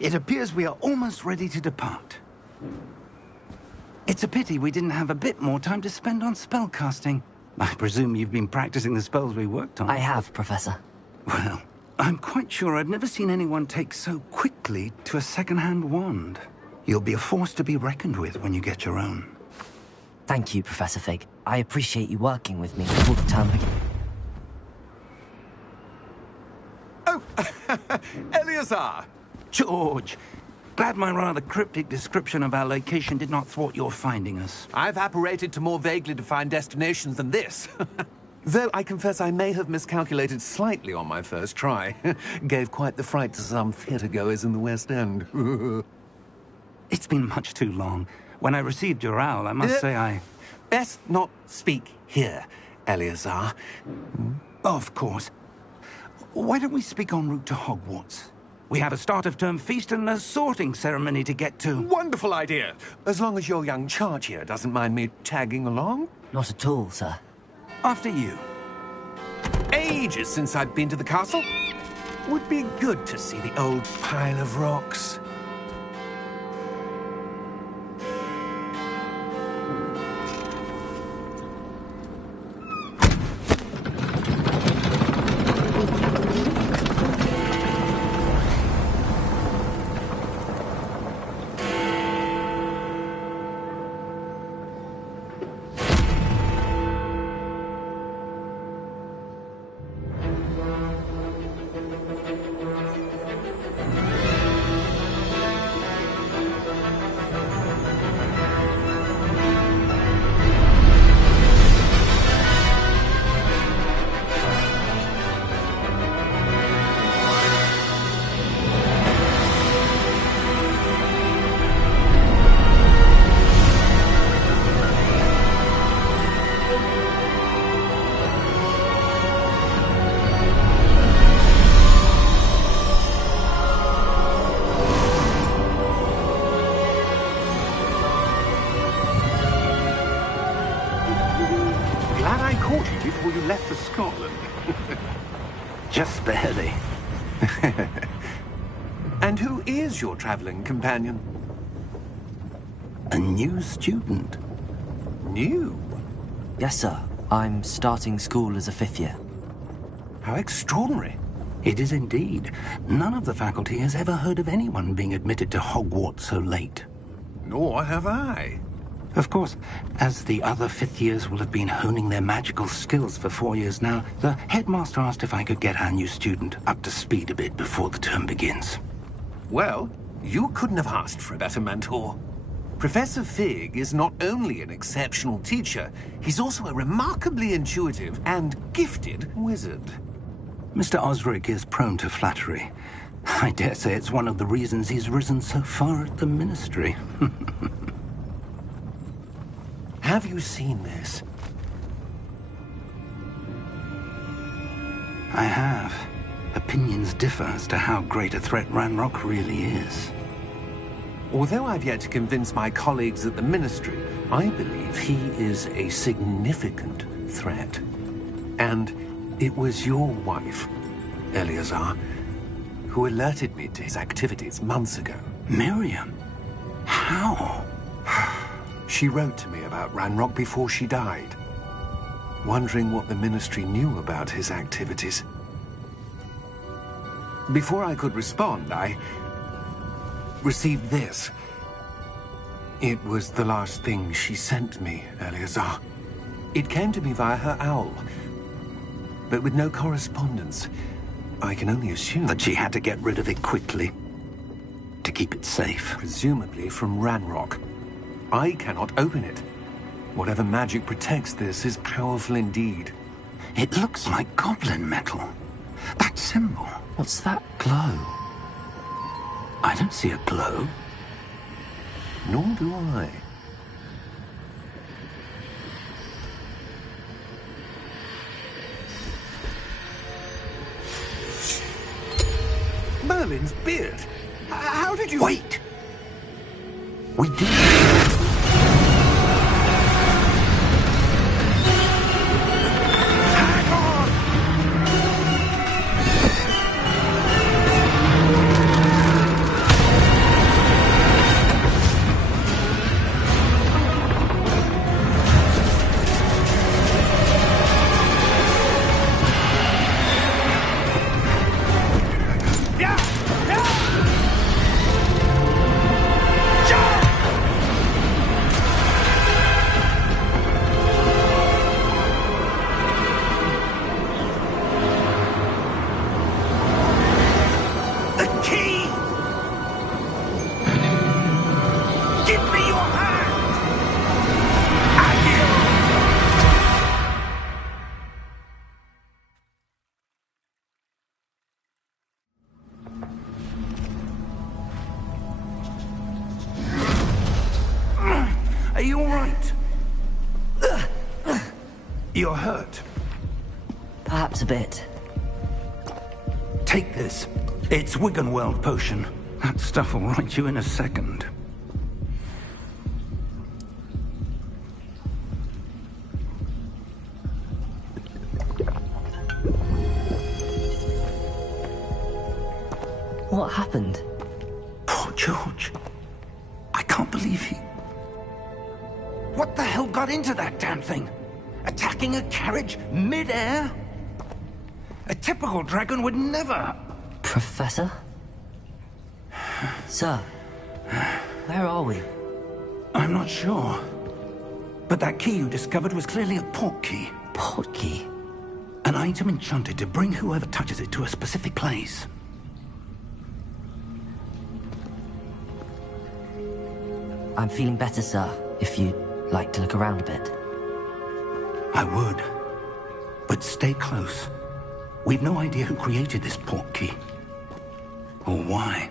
It appears we are almost ready to depart. It's a pity we didn't have a bit more time to spend on spellcasting. I presume you've been practicing the spells we worked on. I have, Professor. Well, I'm quite sure I've never seen anyone take so quickly to a second-hand wand. You'll be a force to be reckoned with when you get your own. Thank you, Professor Fig. I appreciate you working with me before the term begins. Oh, Eleazar! George! Glad my rather cryptic description of our location did not thwart your finding us. I've apparated to more vaguely defined destinations than this. Though I confess I may have miscalculated slightly on my first try. Gave quite the fright to some theatre-goers in the West End. It's been much too long. When I received your owl, I must say I... Best not speak here, Eleazar. Of course. Why don't we speak en route to Hogwarts? We have a start-of-term feast and a sorting ceremony to get to. Wonderful idea! As long as your young charge here doesn't mind me tagging along. Not at all, sir. After you. Ages since I've been to the castle. Would be good to see the old pile of rocks. Before you left for Scotland. Just barely. And who is your traveling companion? A new student. New? Yes, sir. I'm starting school as a 5th year. How extraordinary. It is indeed. None of the faculty has ever heard of anyone being admitted to Hogwarts so late. Nor have I. Of course, as the other 5th years will have been honing their magical skills for 4 years now, the headmaster asked if I could get our new student up to speed a bit before the term begins. Well, you couldn't have asked for a better mentor. Professor Fig is not only an exceptional teacher, he's also a remarkably intuitive and gifted wizard. Mr. Osric is prone to flattery. I dare say it's one of the reasons he's risen so far at the Ministry. Have you seen this? I have. Opinions differ as to how great a threat Ranrock really is. Although I've yet to convince my colleagues at the Ministry, I believe he is a significant threat. And it was your wife, Eleazar, who alerted me to his activities months ago. Miriam? How? She wrote to me about Ranrock before she died, wondering what the Ministry knew about his activities. Before I could respond, I received this. It was the last thing she sent me, Eleazar. It came to me via her owl, but with no correspondence. I can only assume that she had to get rid of it quickly, to keep it safe. Presumably from Ranrock. I cannot open it. Whatever magic protects this is powerful indeed. It looks like goblin metal. That symbol. What's that glow? I don't see a glow. Nor do I. Merlin's beard. How did you... Wait! We did... You're hurt. Perhaps a bit. Take this. It's Wiggenweld potion. That stuff will right you in a second. What happened? Poor George. I can't believe he... What the hell got into that damn thing? Attacking a carriage mid-air? A typical dragon would never... Professor? Sir, where are we? I'm not sure. But that key you discovered was clearly a port key. Port key? An item enchanted to bring whoever touches it to a specific place. I'm feeling better, sir, if you'd like to look around a bit. I would. But stay close. We've no idea who created this port key. Or why.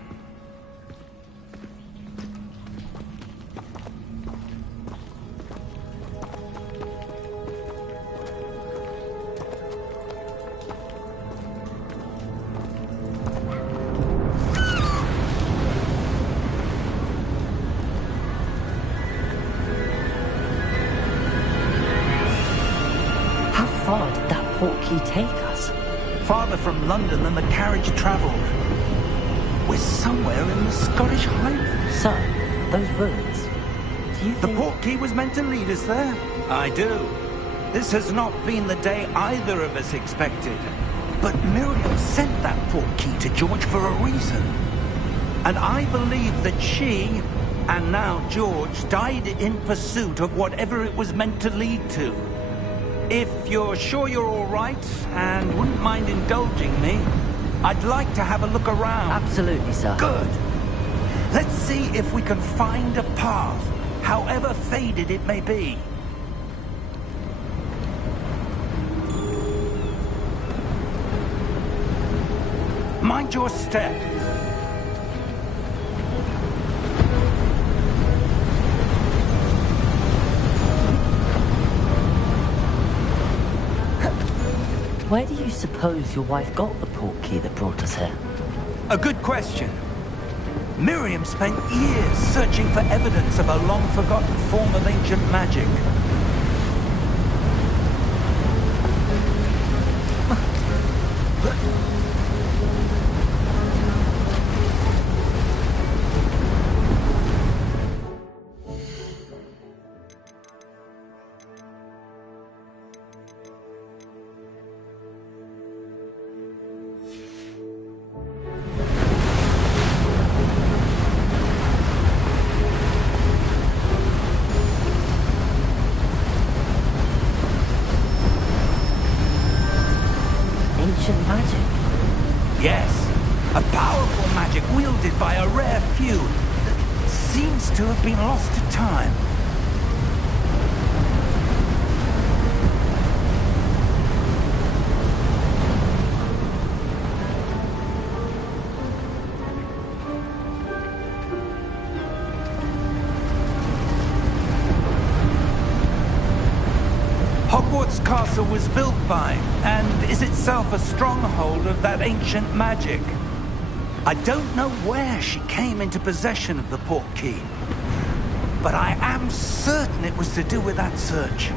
Take us? Farther from London than the carriage traveled. We're somewhere in the Scottish Highlands. Sir, those ruins. Do you think... The port key was meant to lead us there? I do. This has not been the day either of us expected. But Miriam sent that port key to George for a reason. And I believe that she, and now George, died in pursuit of whatever it was meant to lead to. If you're sure you're all right, and wouldn't mind indulging me, I'd like to have a look around. Absolutely, sir. Good. Let's see if we can find a path, however faded it may be. Mind your step. Where do you suppose your wife got the port key that brought us here? A good question. Miriam spent years searching for evidence of a long-forgotten form of ancient magic. Yes, a powerful magic wielded by a rare few that seems to have been lost to time. Hogwarts Castle was built by, and is itself a stronghold of that ancient magic. I don't know where she came into possession of the port key, but I am certain it was to do with that search.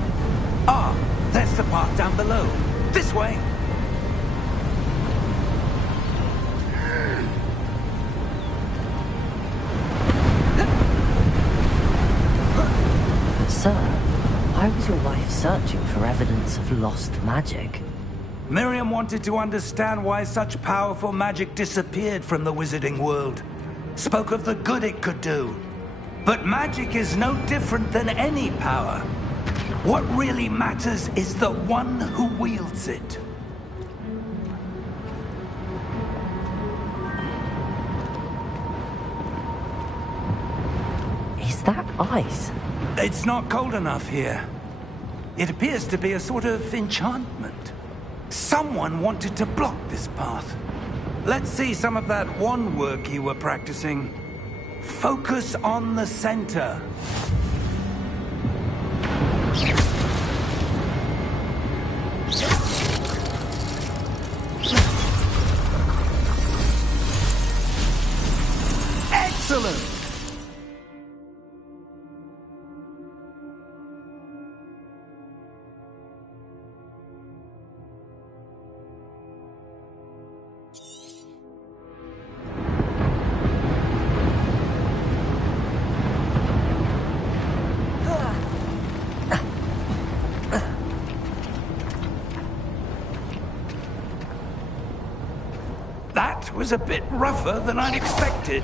Ah, there's the path down below. This way! But sir, why was your wife searching for evidence of lost magic? Miriam wanted to understand why such powerful magic disappeared from the wizarding world. Spoke of the good it could do. But magic is no different than any power. What really matters is the one who wields it. Is that ice? It's not cold enough here. It appears to be a sort of enchantment. Someone wanted to block this path. Let's see some of that wand work you were practicing. Focus on the center. That was a bit rougher than I'd expected.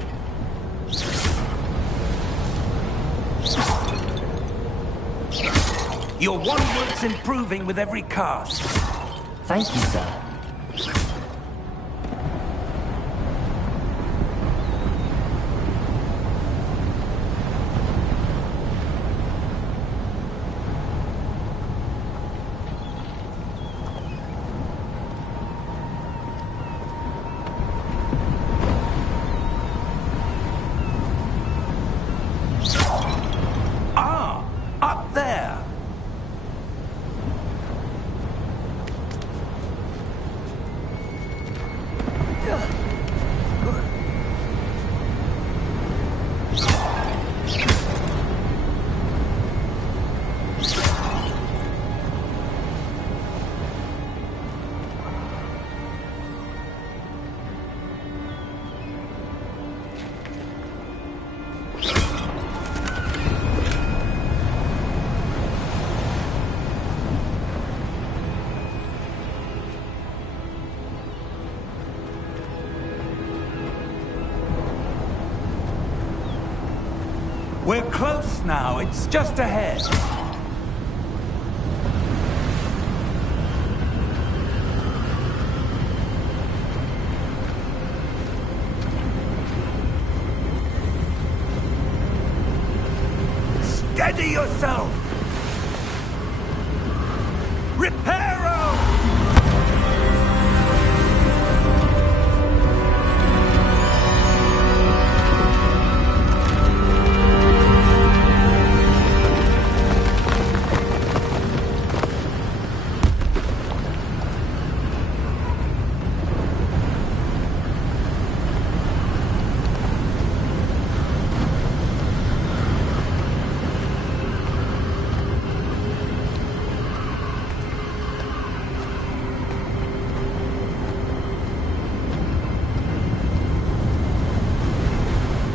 Your wand work's improving with every cast. Thank you, sir. Ah, up there. We're close now. It's just ahead. Steady yourself! Reparo!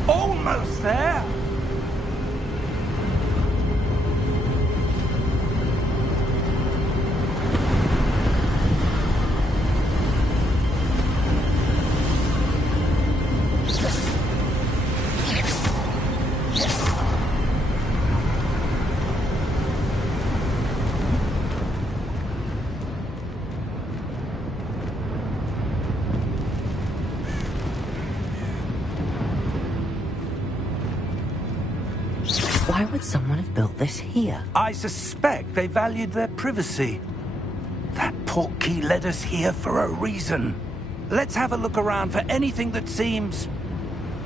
Almost there. Why would someone have built this here? I suspect they valued their privacy. That portkey led us here for a reason. Let's have a look around for anything that seems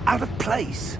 out of place.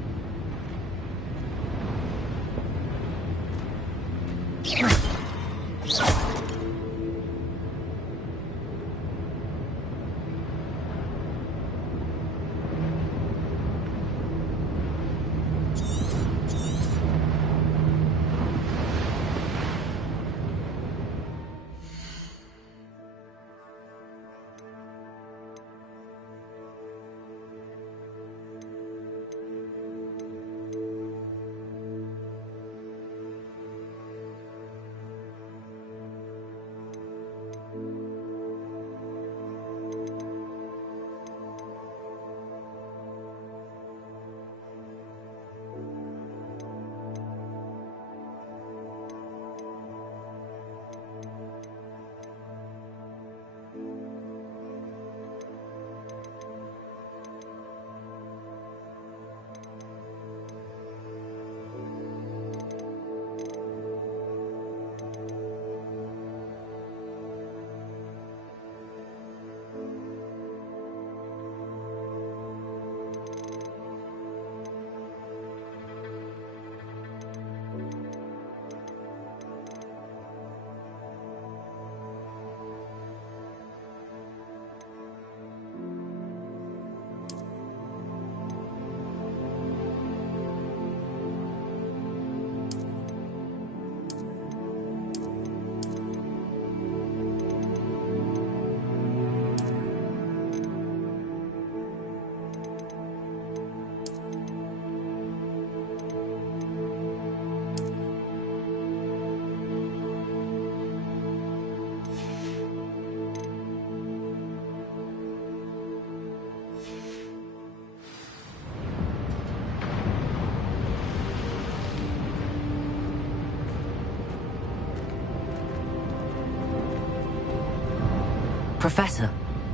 Professor,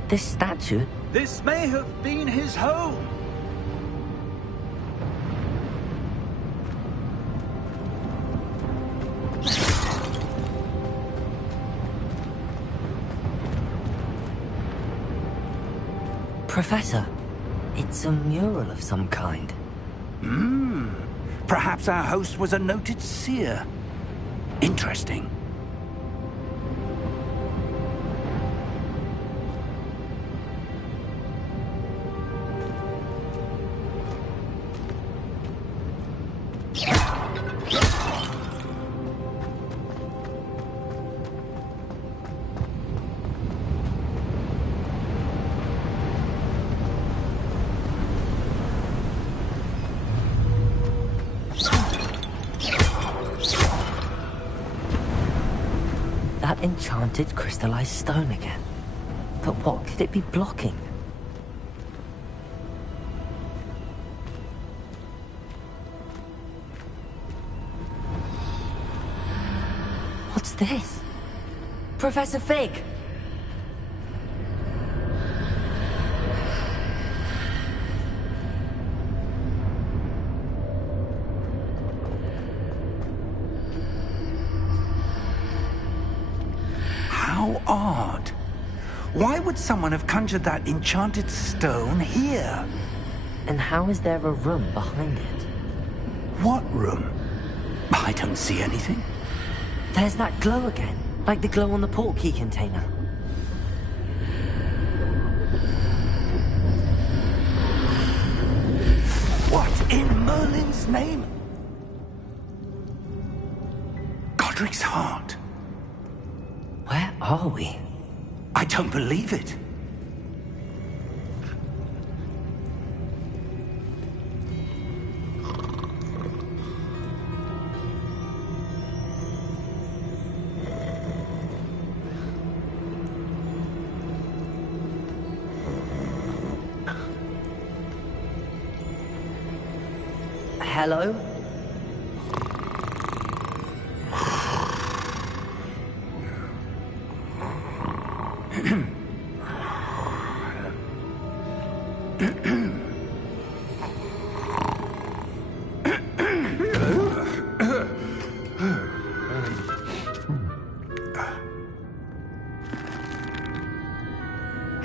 this statue... This may have been his home. Professor, it's a mural of some kind. Perhaps our host was a noted seer. Interesting. That enchanted crystallized stone again. But what could it be blocking? What's this? Professor Fig! How odd. Why would someone have conjured that enchanted stone here? And how is there a room behind it? What room? I don't see anything. There's that glow again, like the glow on the portkey container. What in Merlin's name? Godric's heart. Where are we? I don't believe it. Hello?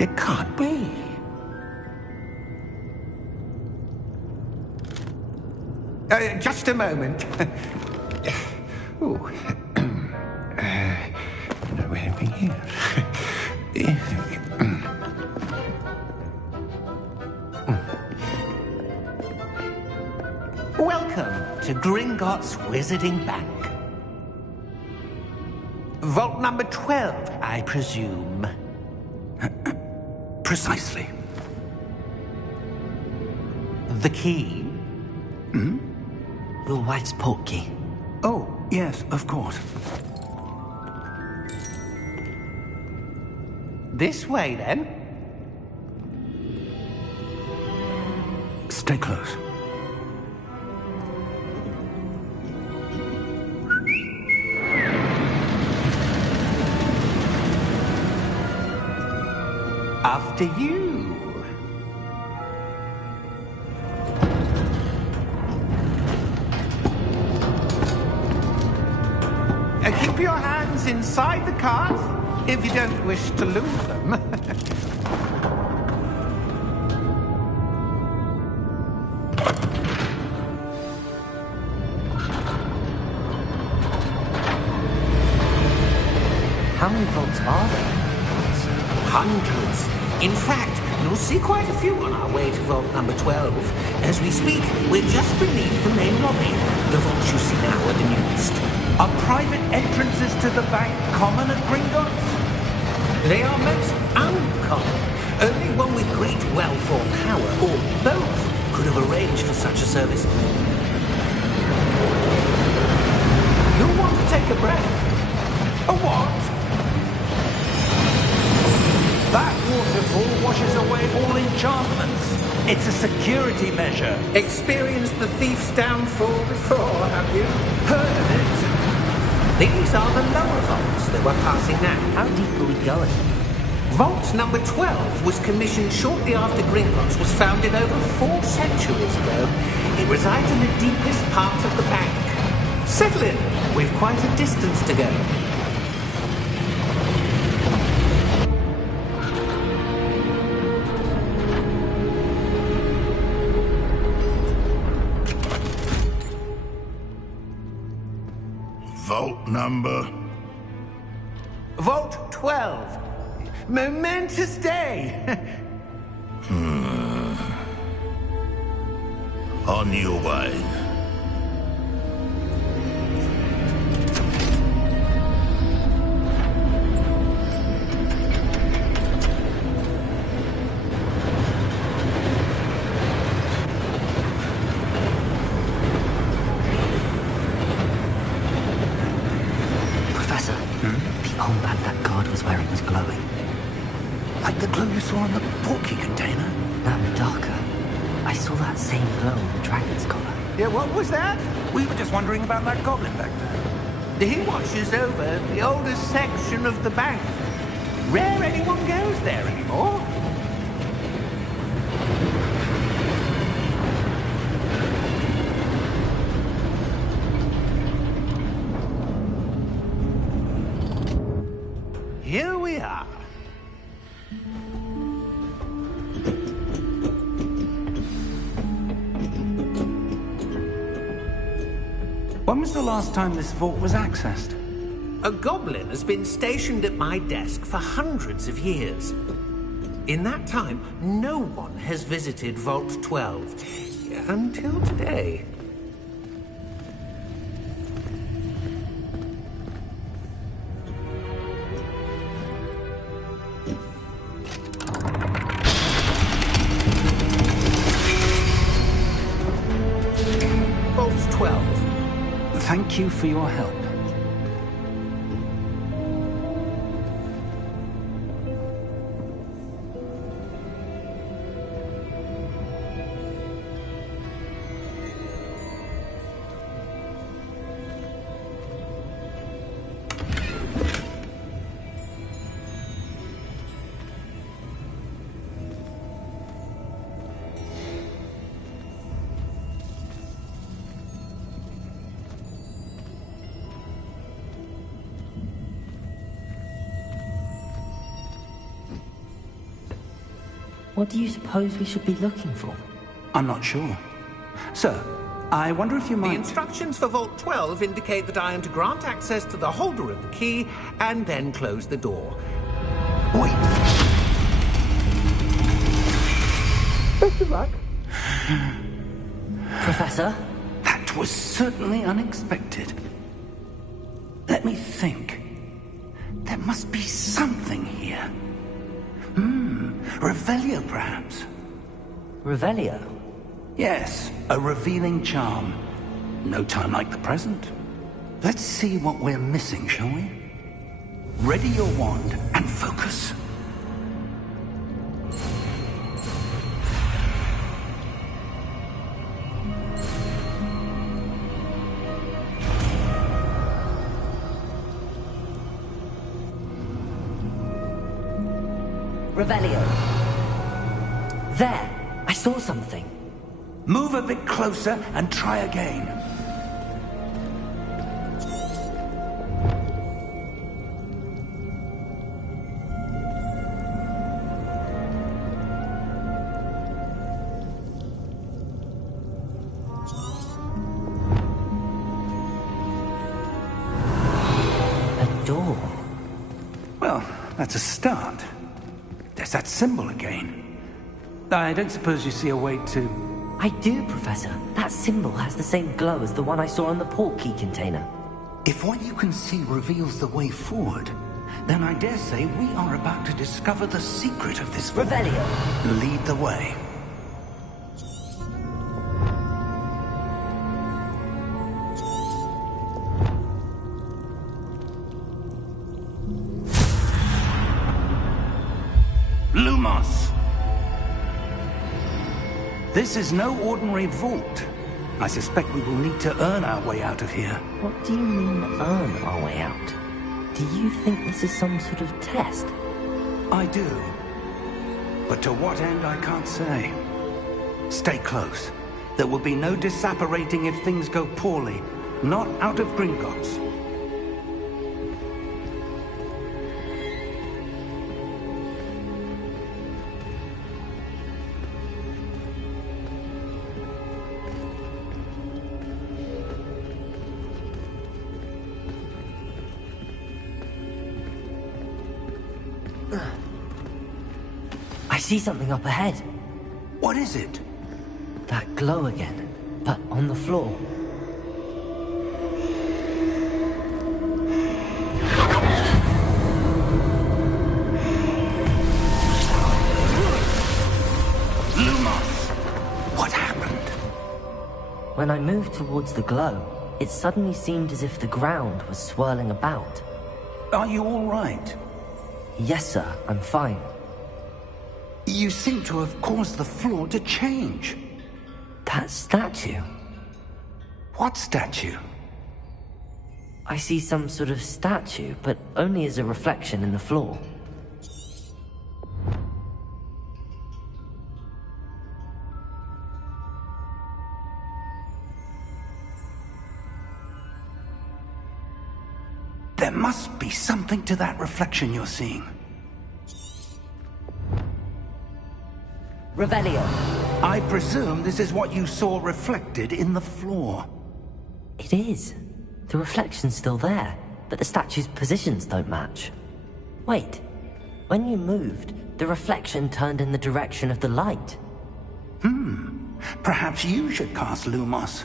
It can't be. Just a moment. Oh. No anything here. Welcome to Gringotts Wizarding Bank. Vault number 12, I presume. Precisely. The key? Your wife's portkey. Oh, yes, of course. This way, then. Stay close. After you. Keep your hands inside the cart if you don't wish to lose them. How many vaults are there? Hundreds. In fact, you'll see quite a few on our way to vault number 12. As we speak, we're just beneath the main lobby. The vaults you see now are the newest. Are private entrances to the bank common at Gringotts? They are most uncommon. Only one with great wealth or power, or both, could have arranged for such a service. You'll want to take a breath. A what? That waterfall washes away all enchantments. It's a security measure. Experienced the thief's downfall before, have you? Heard of it? These are the lower vaults that we're passing now. How deep are we going? Vault number 12 was commissioned shortly after Gringotts was founded over 4 centuries ago. It resides in the deepest part of the bank. Settle in. We've quite a distance to go. Vault number? Vault 12. Momentous day. On your way. Professor, the armband that guard was wearing was glowing. Like the glow you saw in the porky container? No, darker. I saw that same glow on the dragon's collar. Yeah, what was that? We were just wondering about that goblin back there. He watches over the oldest section of the bank. Rare anyone goes there anymore. Here we are. When was the last time this vault was accessed? A goblin has been stationed at my desk for hundreds of years. In that time, no one has visited Vault 12. Until today. Vault 12. Thank you for your help. What do you suppose we should be looking for? I'm not sure. Sir, I wonder if you The might... instructions for Vault 12 indicate that I am to grant access to the holder of the key and then close the door. Wait. Best of luck. Professor? That was certainly unexpected. Let me think. There must be something here. Revelio, perhaps? Revelio? Yes, a revealing charm. No time like the present. Let's see what we're missing, shall we? Ready your wand and focus. Revelio. There! I saw something. Move a bit closer and try again. A door. Well, that's a start. There's that symbol again. I don't suppose you see a way to... I do, Professor. That symbol has the same glow as the one I saw in the port key container. If what you can see reveals the way forward, then I dare say we are about to discover the secret of this vault. Revelio. Lead the way. Lumos! This is no ordinary vault. I suspect we will need to earn our way out of here. What do you mean, earn our way out? Do you think this is some sort of test? I do. But to what end, I can't say. Stay close. There will be no disapparating if things go poorly. Not out of Gringotts. I see something up ahead. What is it? That glow again, but on the floor. Lumos! What happened? When I moved towards the glow, it suddenly seemed as if the ground was swirling about. Are you all right? Yes, sir, I'm fine. You seem to have caused the floor to change. That statue? What statue? I see some sort of statue, but only as a reflection in the floor. There must be something to that reflection you're seeing. Revelio. I presume this is what you saw reflected in the floor. It is. The reflection's still there, but the statue's positions don't match. Wait. When you moved, the reflection turned in the direction of the light. Perhaps you should cast Lumos.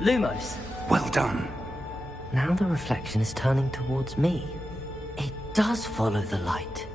Lumos! Well done. Now the reflection is turning towards me. It does follow the light.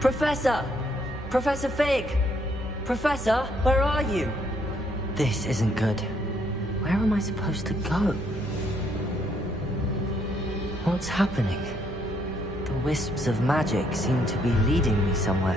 Professor! Professor Fig! Professor, where are you? This isn't good. Where am I supposed to go? What's happening? The wisps of magic seem to be leading me somewhere.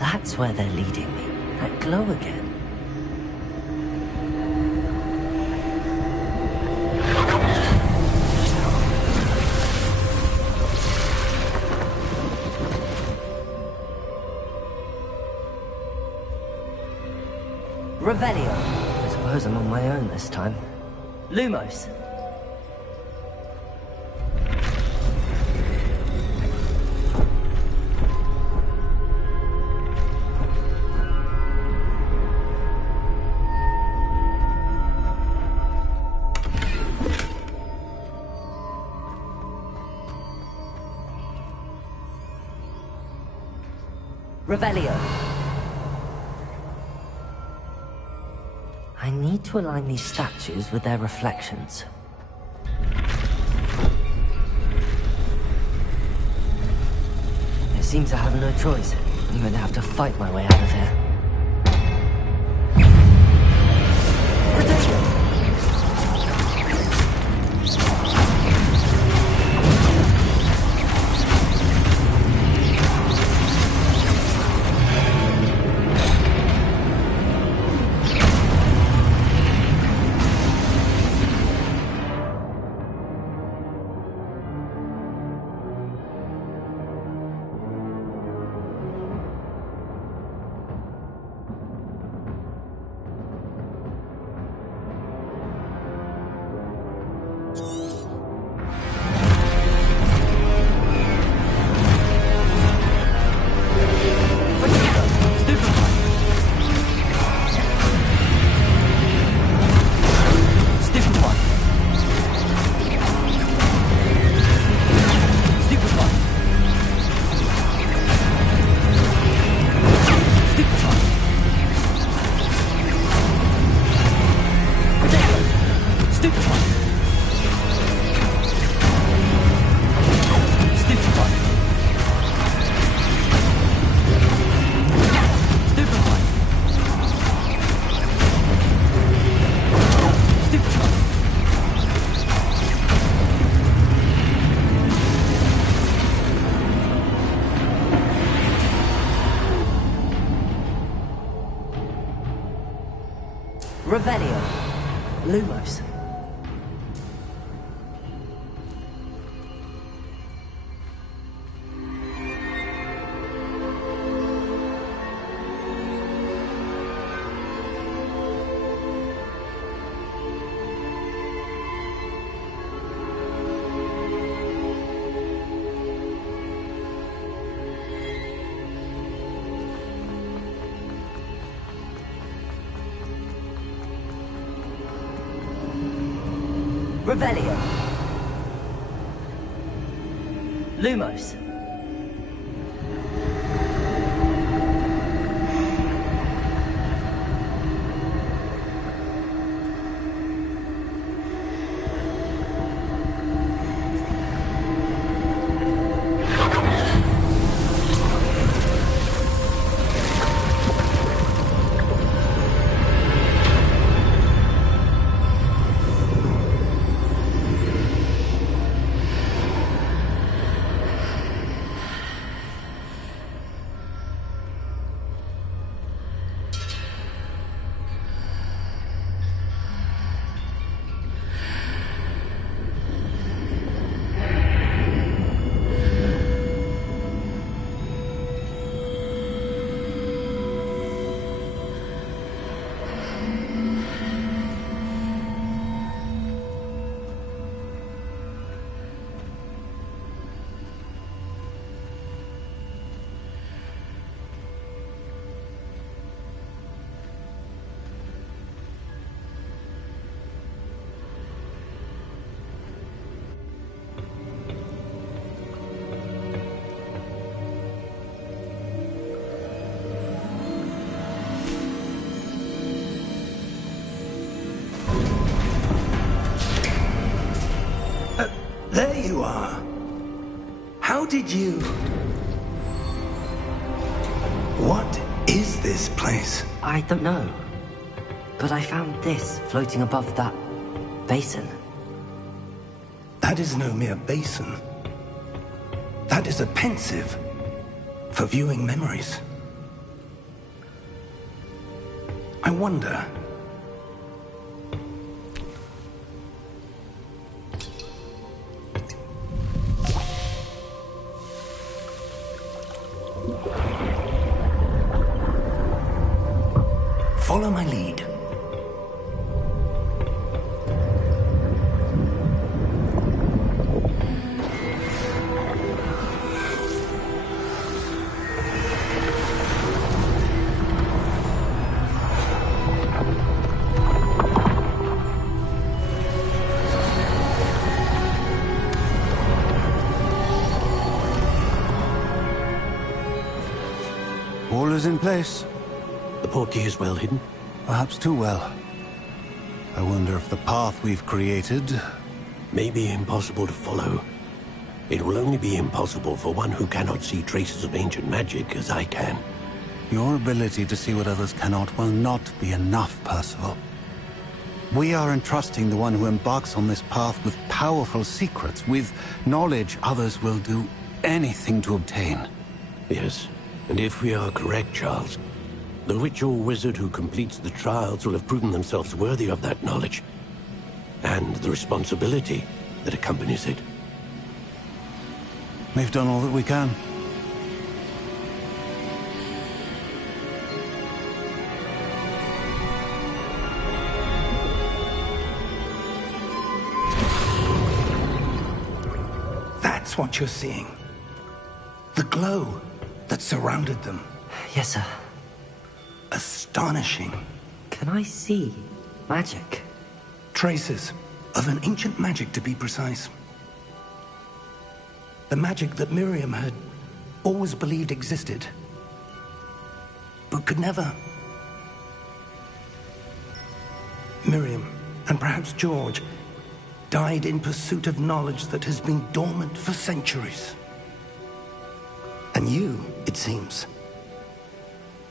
That's where they're leading me. That glow again. Revelio. I suppose I'm on my own this time. Lumos. Revelio. I need to align these statues with their reflections. It seems I have no choice. I'm going to have to fight my way out of here. Revelio. Lumos. Revelio. Lumos. How did you... What is this place? I don't know. But I found this floating above that basin. That is no mere basin. That is a pensive for viewing memories. I wonder... Follow my lead. All is in place. The portkey is well hidden? Perhaps too well. I wonder if the path we've created... May be impossible to follow. It will only be impossible for one who cannot see traces of ancient magic as I can. Your ability to see what others cannot will not be enough, Percival. We are entrusting the one who embarks on this path with powerful secrets, with knowledge others will do anything to obtain. Yes, and if we are correct, Charles, the witch or wizard who completes the trials will have proven themselves worthy of that knowledge, and the responsibility that accompanies it. We've done all that we can. That's what you're seeing. The glow that surrounded them. Yes, sir. Astonishing. Can I see magic? Traces of an ancient magic, to be precise. The magic that Miriam had always believed existed, but could never. Miriam, and perhaps George, died in pursuit of knowledge that has been dormant for centuries. And you, it seems,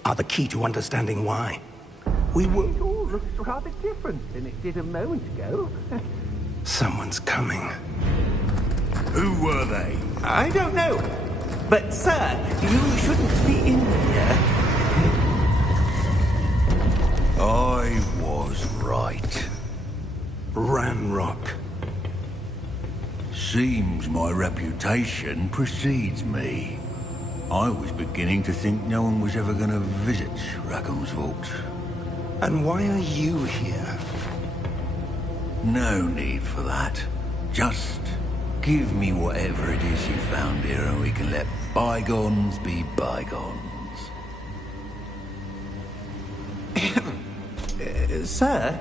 are the key to understanding why. We were... It all looks rather different than it did a moment ago. Someone's coming. Who were they? I don't know. But, sir, you shouldn't be in here. I was right. Ranrock. Seems my reputation precedes me. I was beginning to think no one was ever going to visit Rackham's Vault. And why are you here? No need for that. Just give me whatever it is you found here and we can let bygones be bygones. Sir,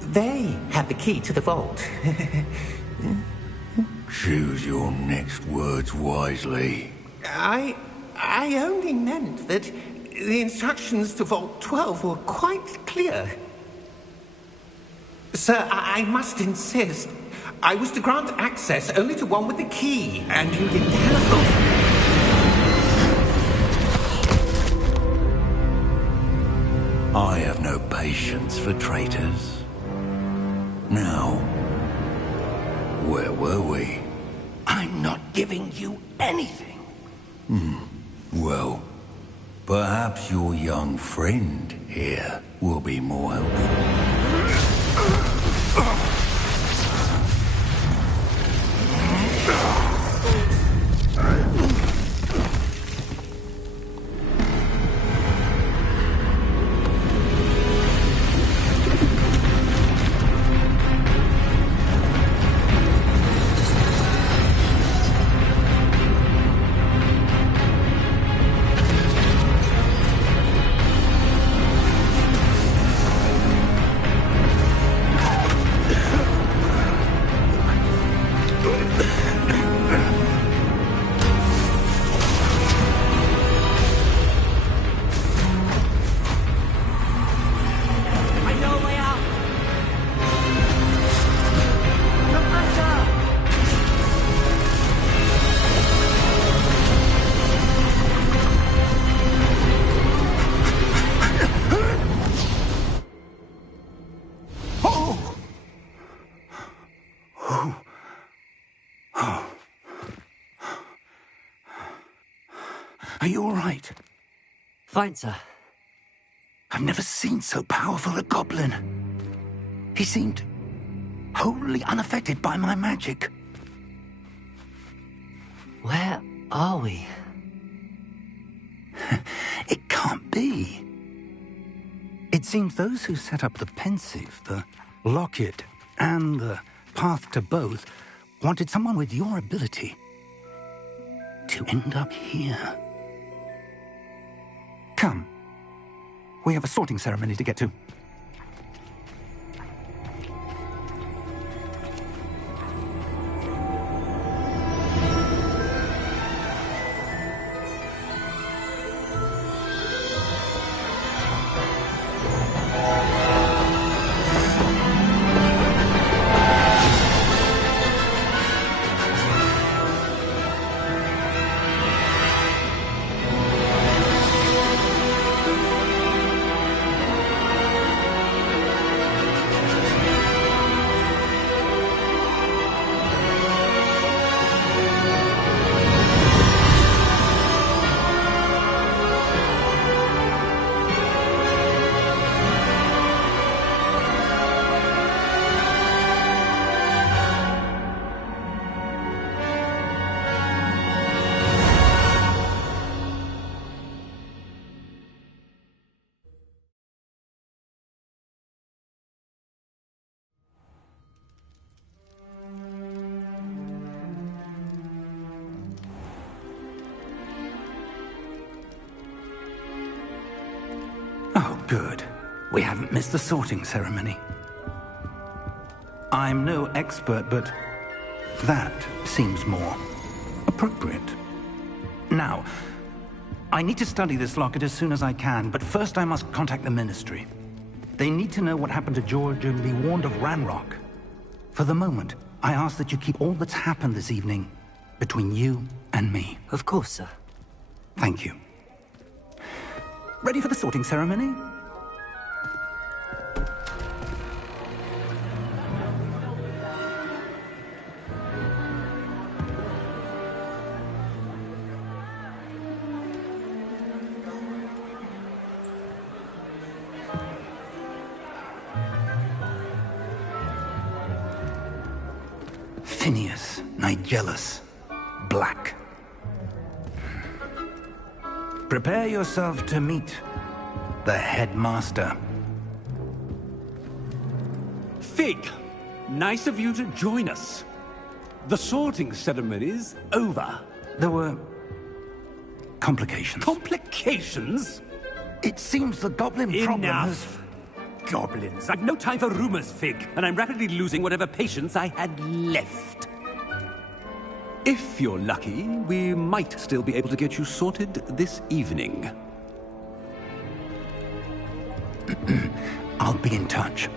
they have the key to the vault. Choose your next words wisely. I only meant that the instructions to Vault 12 were quite clear. Sir, I must insist. I was to grant access only to one with the key, and you didn't have them. I have no patience for traitors. Now, where were we? I'm not giving you anything. Well, perhaps your young friend here will be more helpful. Are you all right? Fine, sir. I've never seen so powerful a goblin. He seemed wholly unaffected by my magic. Where are we? It can't be. It seems those who set up the Pensieve, the Locket, and the Path to Both wanted someone with your ability to end up here. Come. We have a sorting ceremony to get to. Oh, good. We haven't missed the sorting ceremony. I'm no expert, but that seems more appropriate. Now, I need to study this locket as soon as I can, but first I must contact the Ministry. They need to know what happened to George and be warned of Ranrock. For the moment, I ask that you keep all that's happened this evening between you and me. Of course, sir. Thank you. Ready for the sorting ceremony? Phineas Nigellus Black. Prepare yourself to meet the headmaster. Fig, nice of you to join us. The sorting ceremony's over. There were complications. Complications? It seems the goblin problem has... Enough. Goblins. I've no time for rumors, Fig, and I'm rapidly losing whatever patience I had left. If you're lucky, we might still be able to get you sorted this evening. I'll be in touch.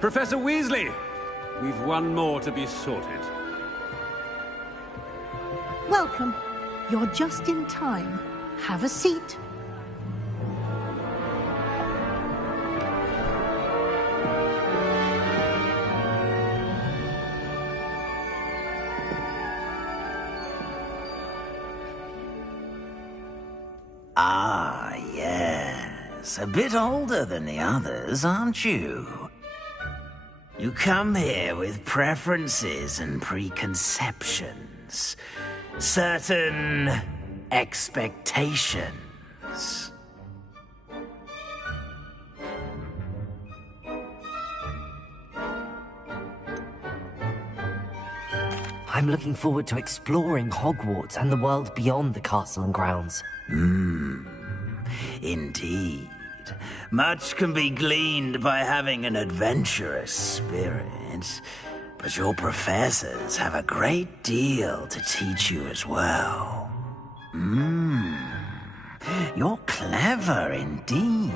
Professor Weasley, we've one more to be sorted. Welcome. You're just in time. Have a seat. Ah, yes. A bit older than the others, aren't you? You come here with preferences and preconceptions. Certain expectations. I'm looking forward to exploring Hogwarts and the world beyond the castle and grounds. Indeed. Much can be gleaned by having an adventurous spirit, but your professors have a great deal to teach you as well. You're clever indeed.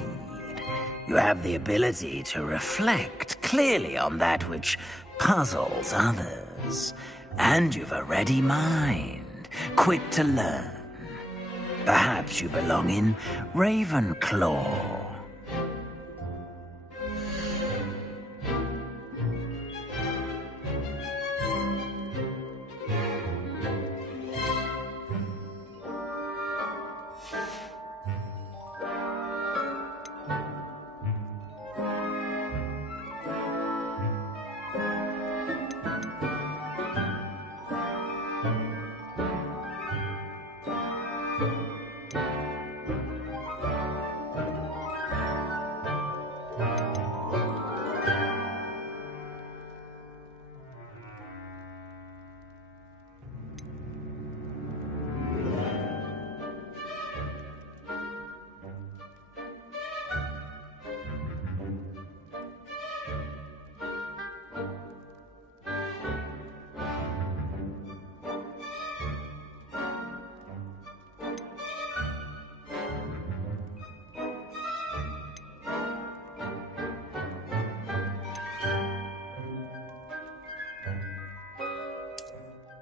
You have the ability to reflect clearly on that which puzzles others. And you've a ready mind, quick to learn, Perhaps you belong in Ravenclaw.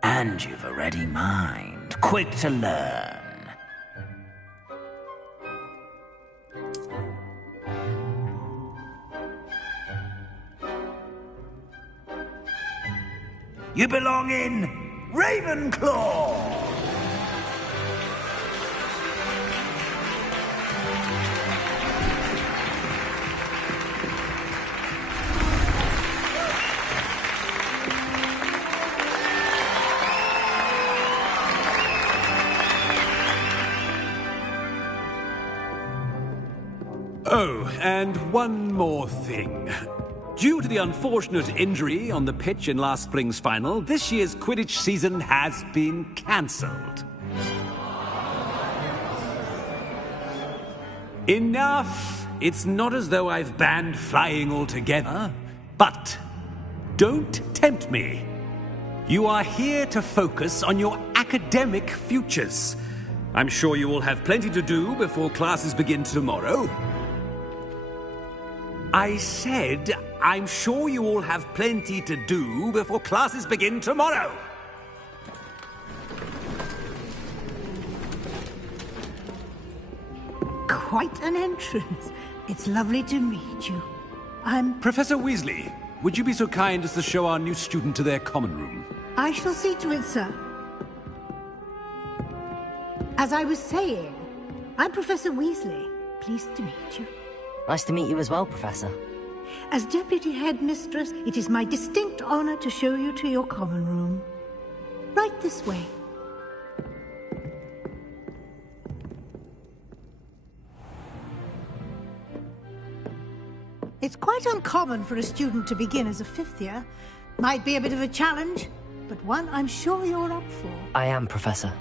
And you've a ready mind, quick to learn. You belong in Ravenclaw! Oh, and one more thing. Due to the unfortunate injury on the pitch in last spring's final, this year's Quidditch season has been cancelled. Enough! It's not as though I've banned flying altogether, but don't tempt me. You are here to focus on your academic futures. I'm sure you will have plenty to do before classes begin tomorrow. I said, I'm sure you all have plenty to do before classes begin tomorrow. Quite an entrance. It's lovely to meet you. I'm... Professor Weasley, would you be so kind as to show our new student to their common room? I shall see to it, sir. As I was saying, I'm Professor Weasley. Pleased to meet you. Nice to meet you as well, Professor. As Deputy Headmistress, it is my distinct honor to show you to your common room. Right this way. It's quite uncommon for a student to begin as a fifth year. Might be a bit of a challenge, but one I'm sure you're up for. I am, Professor.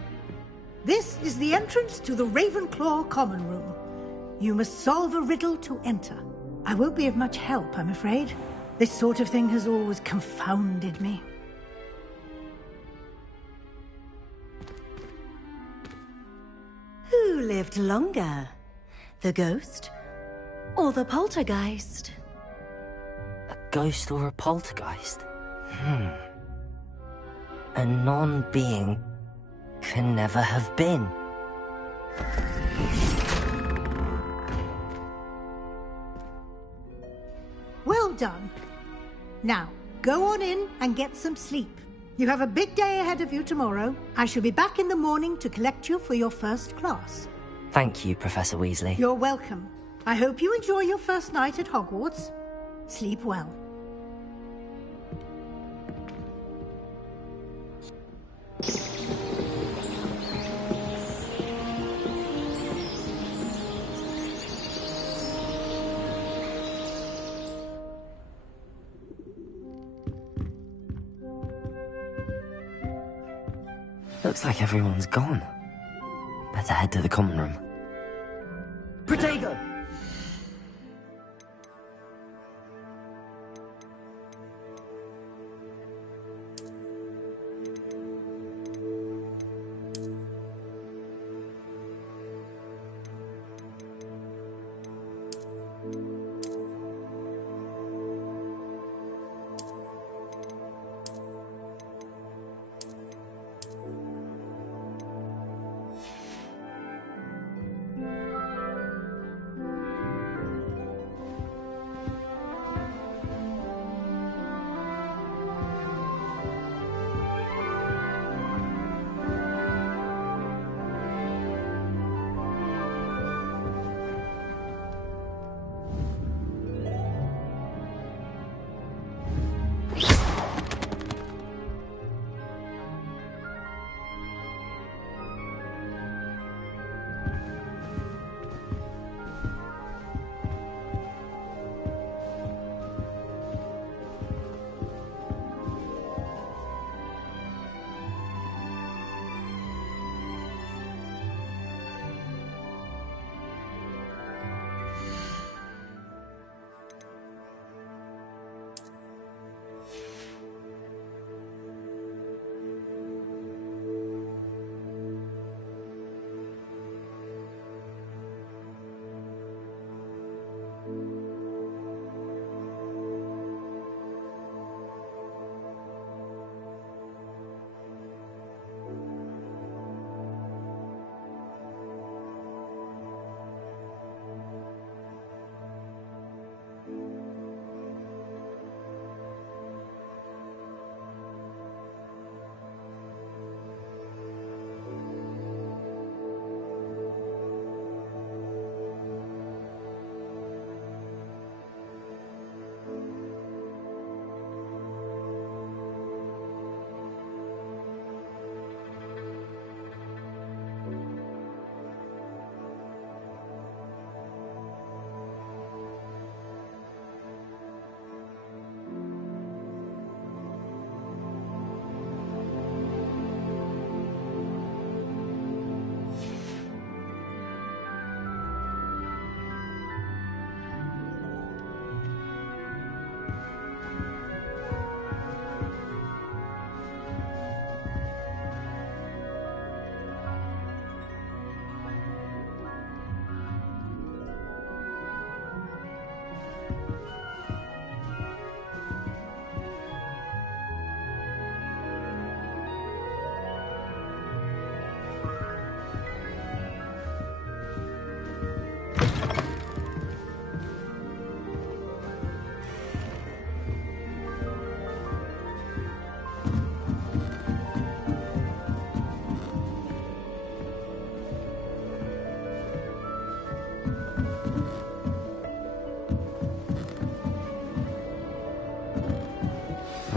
This is the entrance to the Ravenclaw common room. You must solve a riddle to enter. I won't be of much help, I'm afraid. This sort of thing has always confounded me. Who lived longer? The ghost or the poltergeist? A ghost or a poltergeist? A non-being can never have been. Well done. Now, go on in and get some sleep. You have a big day ahead of you tomorrow. I shall be back in the morning to collect you for your first class. Thank you, Professor Weasley. You're welcome. I hope you enjoy your first night at Hogwarts. Sleep well. Looks like everyone's gone. Better head to the common room. Protego!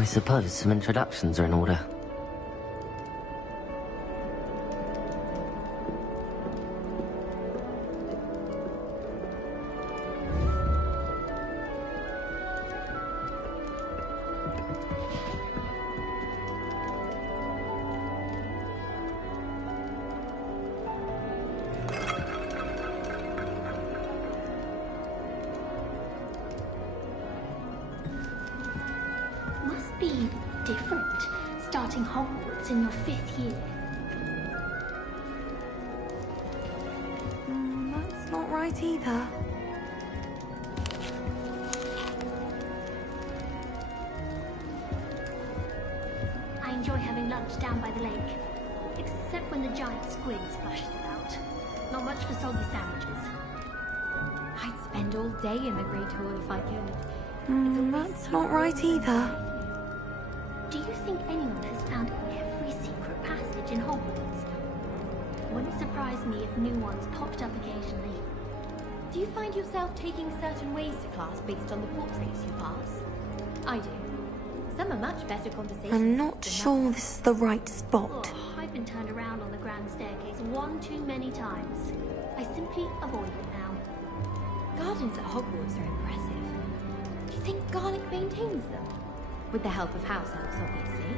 suppose some introductions are in order. Must be different, starting Hogwarts in your 5th year. That's not right either. I enjoy having lunch down by the lake, except when the giant squid splashes about. Not much for soggy sandwiches. I'd spend all day in the Great Hall if I could. That's not right either. Do you think anyone has found every secret passage in Hogwarts? Wouldn't surprise me if new ones popped up occasionally. Do you find yourself taking certain ways to class based on the portraits you pass? I do. Some are much better conversations. I'm not sure this is the right spot. Oh, I've been turned around on the grand staircase one too many times. I simply avoid it now. Gardens at Hogwarts are impressive. Do you think Garlick maintains them? With the help of house elves, obviously.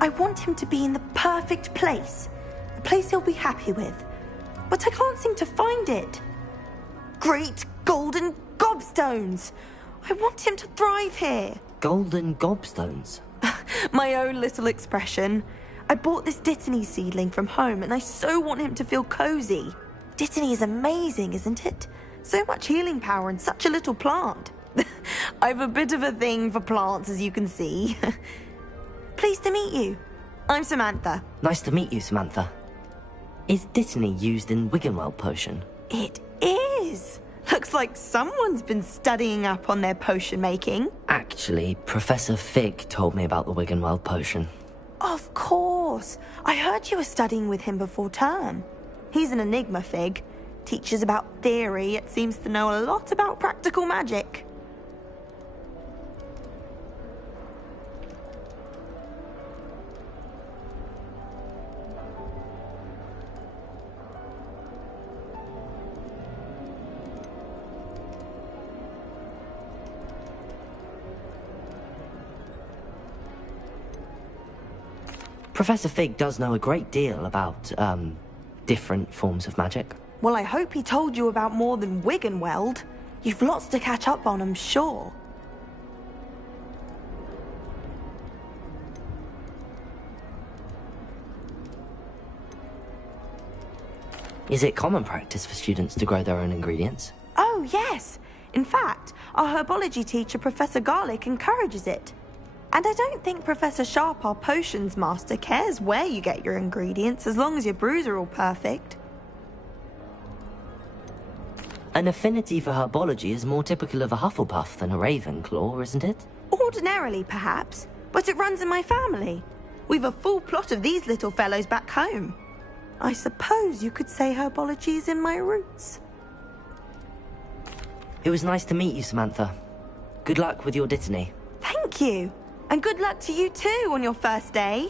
I want him to be in the perfect place. A place he'll be happy with. But I can't seem to find it. Great golden gobstones! I want him to thrive here. Golden gobstones? My own little expression. I bought this Dittany seedling from home and I so want him to feel cozy. Dittany is amazing, isn't it? So much healing power in such a little plant. I've a bit of a thing for plants, as you can see. Pleased to meet you. I'm Samantha. Nice to meet you, Samantha. Is Dittany used in Wiggenweld potion? It is. Looks like someone's been studying up on their potion making. Actually, Professor Fig told me about the Wiggenweld potion. Of course. I heard you were studying with him before term. He's an enigma, Fig. Teaches about theory, yet seems to know a lot about practical magic. Professor Fig does know a great deal about, different forms of magic. Well, I hope he told you about more than Wiggenweld. You've lots to catch up on, I'm sure. Is it common practice for students to grow their own ingredients? Oh, yes. In fact, our herbology teacher, Professor Garlick, encourages it. And I don't think Professor Sharp, our potions master, cares where you get your ingredients, as long as your brews are all perfect. An affinity for herbology is more typical of a Hufflepuff than a Ravenclaw, isn't it? Ordinarily, perhaps, but it runs in my family. We've a full plot of these little fellows back home. I suppose you could say herbology is in my roots. It was nice to meet you, Samantha. Good luck with your Dittany. Thank you. And good luck to you too on your first day.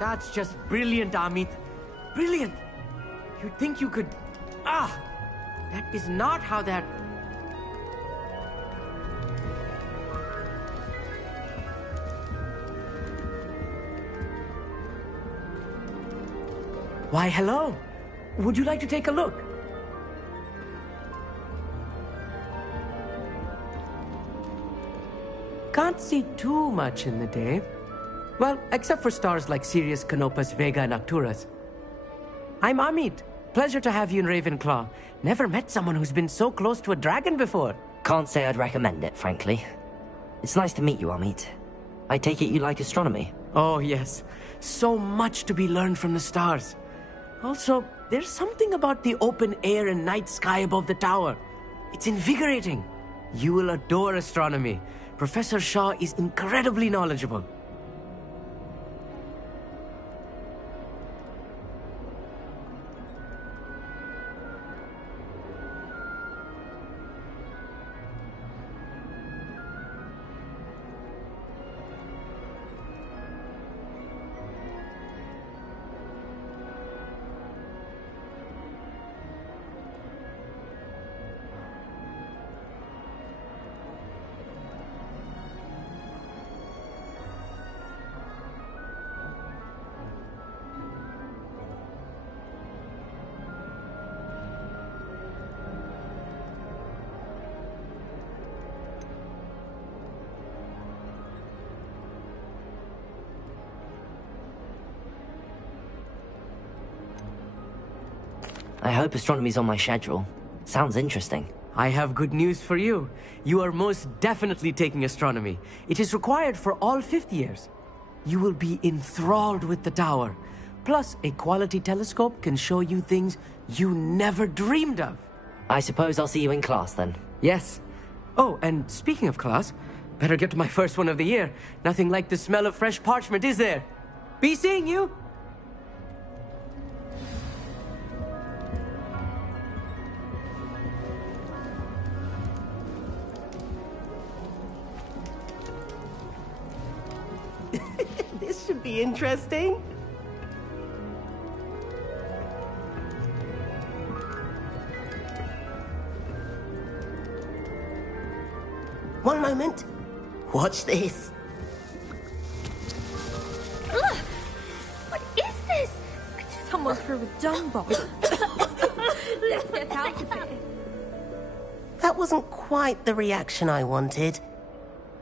That's just brilliant, Amit. Brilliant! You'd think you could... That is not how that... Why, hello. Would you like to take a look? Can't see too much in the day. Well, except for stars like Sirius, Canopus, Vega, and Arcturus. I'm Amit. Pleasure to have you in Ravenclaw. Never met someone who's been so close to a dragon before. Can't say I'd recommend it, frankly. It's nice to meet you, Amit. I take it you like astronomy? Oh, yes. So much to be learned from the stars. Also, there's something about the open air and night sky above the tower. It's invigorating. You will adore astronomy. Professor Shaw is incredibly knowledgeable. I hope astronomy's on my schedule. Sounds interesting. I have good news for you. You are most definitely taking astronomy. It is required for all 5th years. You will be enthralled with the tower. Plus, a quality telescope can show you things you never dreamed of. I suppose I'll see you in class then. Yes. Oh, and speaking of class, better get to my first one of the year. Nothing like the smell of fresh parchment, is there? Be seeing you! This should be interesting. One moment. Watch this. Ugh! What is this? Someone threw a dung bomb. Let's get out of here. That wasn't quite the reaction I wanted.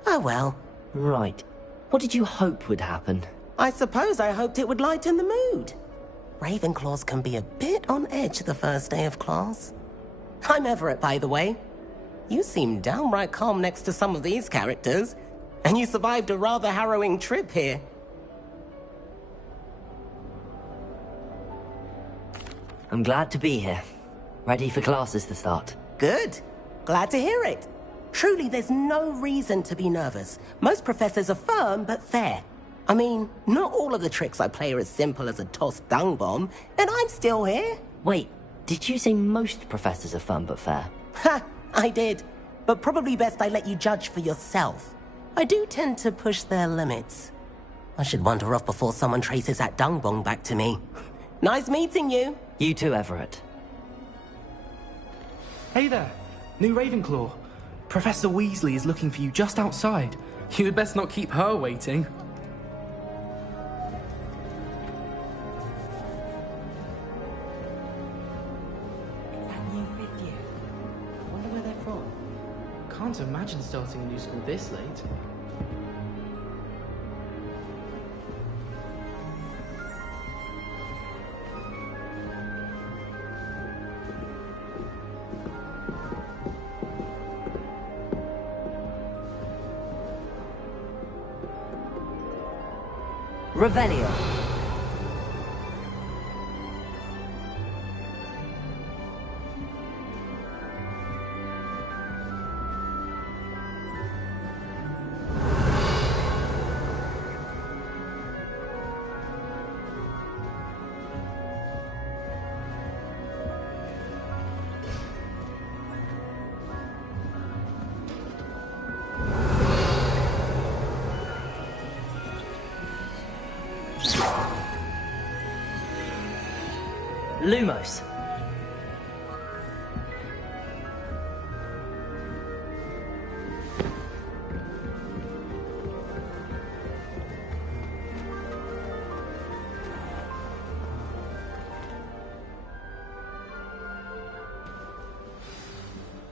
Oh well. Right. What did you hope would happen? I suppose I hoped it would lighten the mood. Ravenclaws can be a bit on edge the first day of class. I'm Everett, by the way. You seem downright calm next to some of these characters, and you survived a rather harrowing trip here. I'm glad to be here. Ready for classes to start. Good. Glad to hear it. Truly, there's no reason to be nervous. Most professors are firm but fair. I mean, not all of the tricks I play are as simple as a tossed dung bomb, and I'm still here. Wait, did you say most professors are fun but fair? Ha! I did. But probably best I let you judge for yourself. I do tend to push their limits. I should wander off before someone traces that dung bomb back to me. Nice meeting you. You too, Everett. Hey there, new Ravenclaw. Professor Weasley is looking for you just outside. You'd best not keep her waiting. That new 5th year. I wonder where they're from. Can't imagine starting a new school this late. Revelio. Lumos.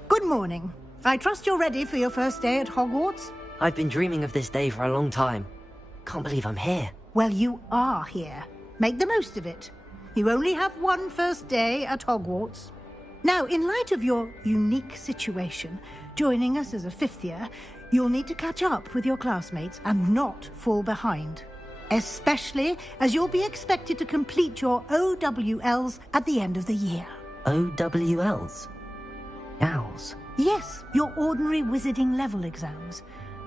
Good morning. I trust you're ready for your first day at Hogwarts? I've been dreaming of this day for a long time. Can't believe I'm here. Well, you are here. Make the most of it. You only have one first day at Hogwarts. Now, in light of your unique situation, joining us as a 5th year, You'll need to catch up with your classmates and not fall behind. Especially as you'll be expected to complete your OWLs at the end of the year. OWLs? Owls? Yes, your ordinary wizarding level exams.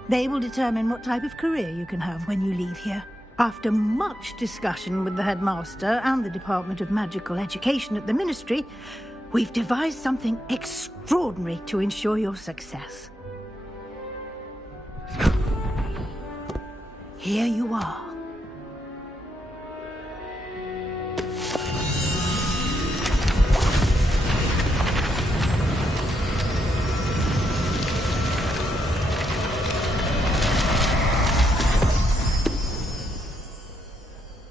They will determine what type of career you can have when you leave here. After much discussion with the headmaster and the Department of Magical Education at the Ministry, we've devised something extraordinary to ensure your success. Here you are.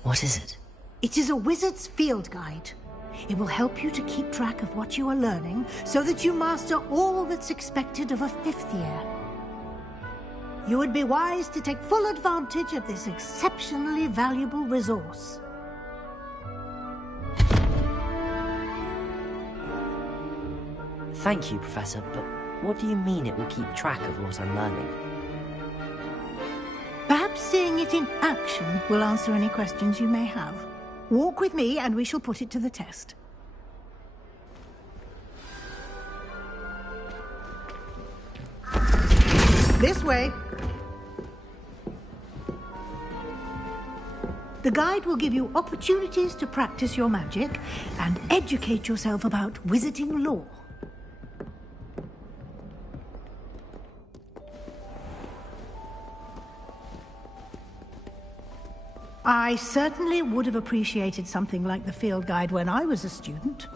What is it? It is a wizard's field guide. It will help you to keep track of what you are learning so that you master all that's expected of a 5th year. You would be wise to take full advantage of this exceptionally valuable resource. Thank you, Professor, but what do you mean it will keep track of what I'm learning? Perhaps seeing it in action will answer any questions you may have. Walk with me and we shall put it to the test. This way. The guide will give you opportunities to practice your magic and educate yourself about wizarding lore. I certainly would have appreciated something like the field guide when I was a student.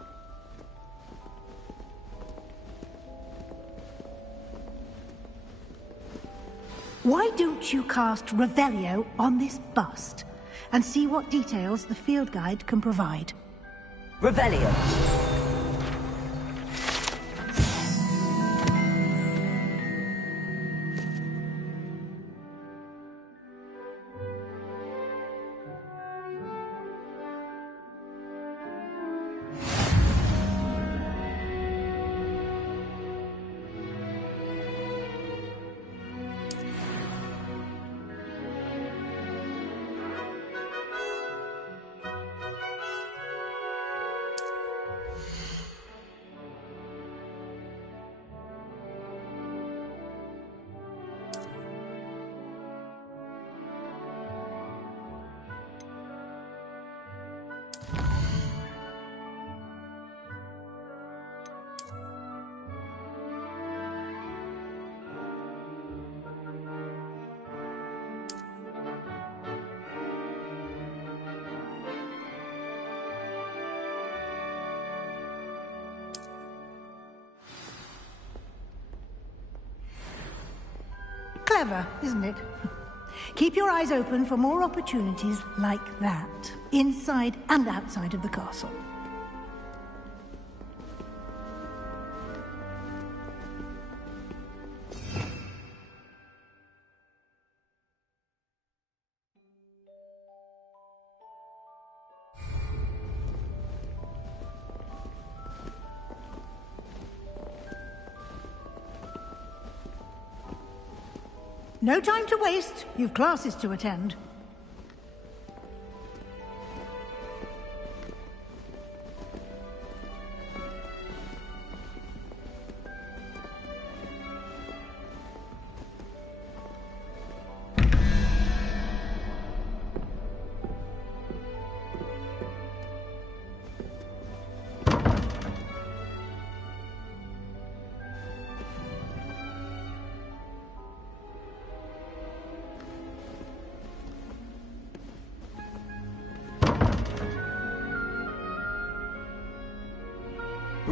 Why don't you cast Revelio on this bust and see what details the field guide can provide? Revelio! Clever, isn't it? Keep your eyes open for more opportunities like that, inside and outside of the castle. No time to waste. You've classes to attend.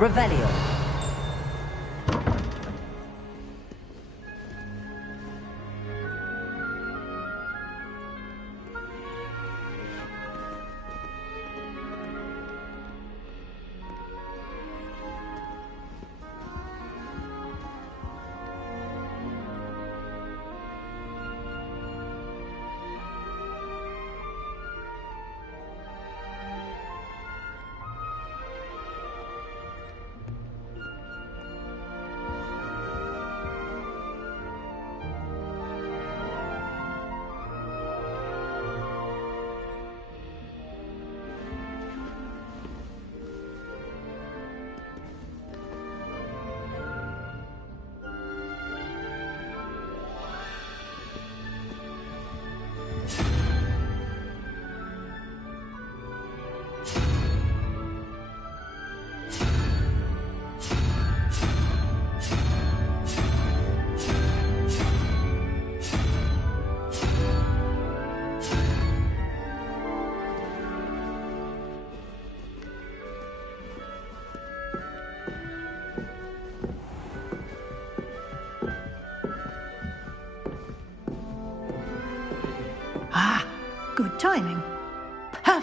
Revelio.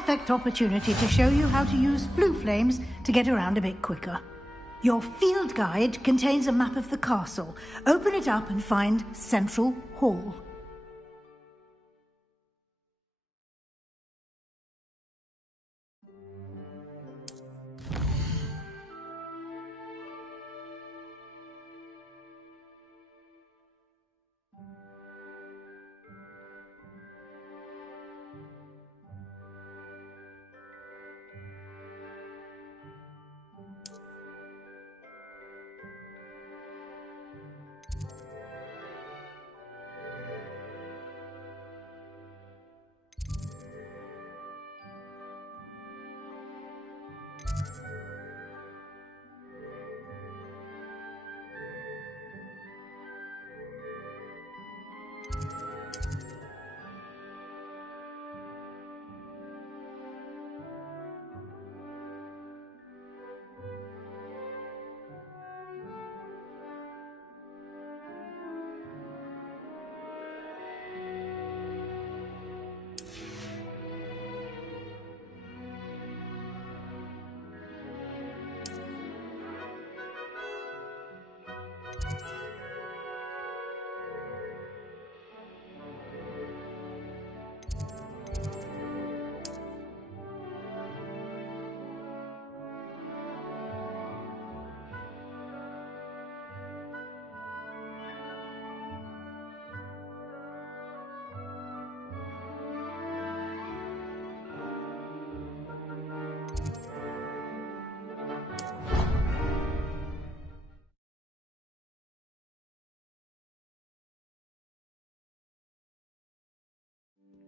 perfect opportunity to show you how to use flue flames to get around a bit quicker. Your field guide contains a map of the castle. Open it up and find Central Hall.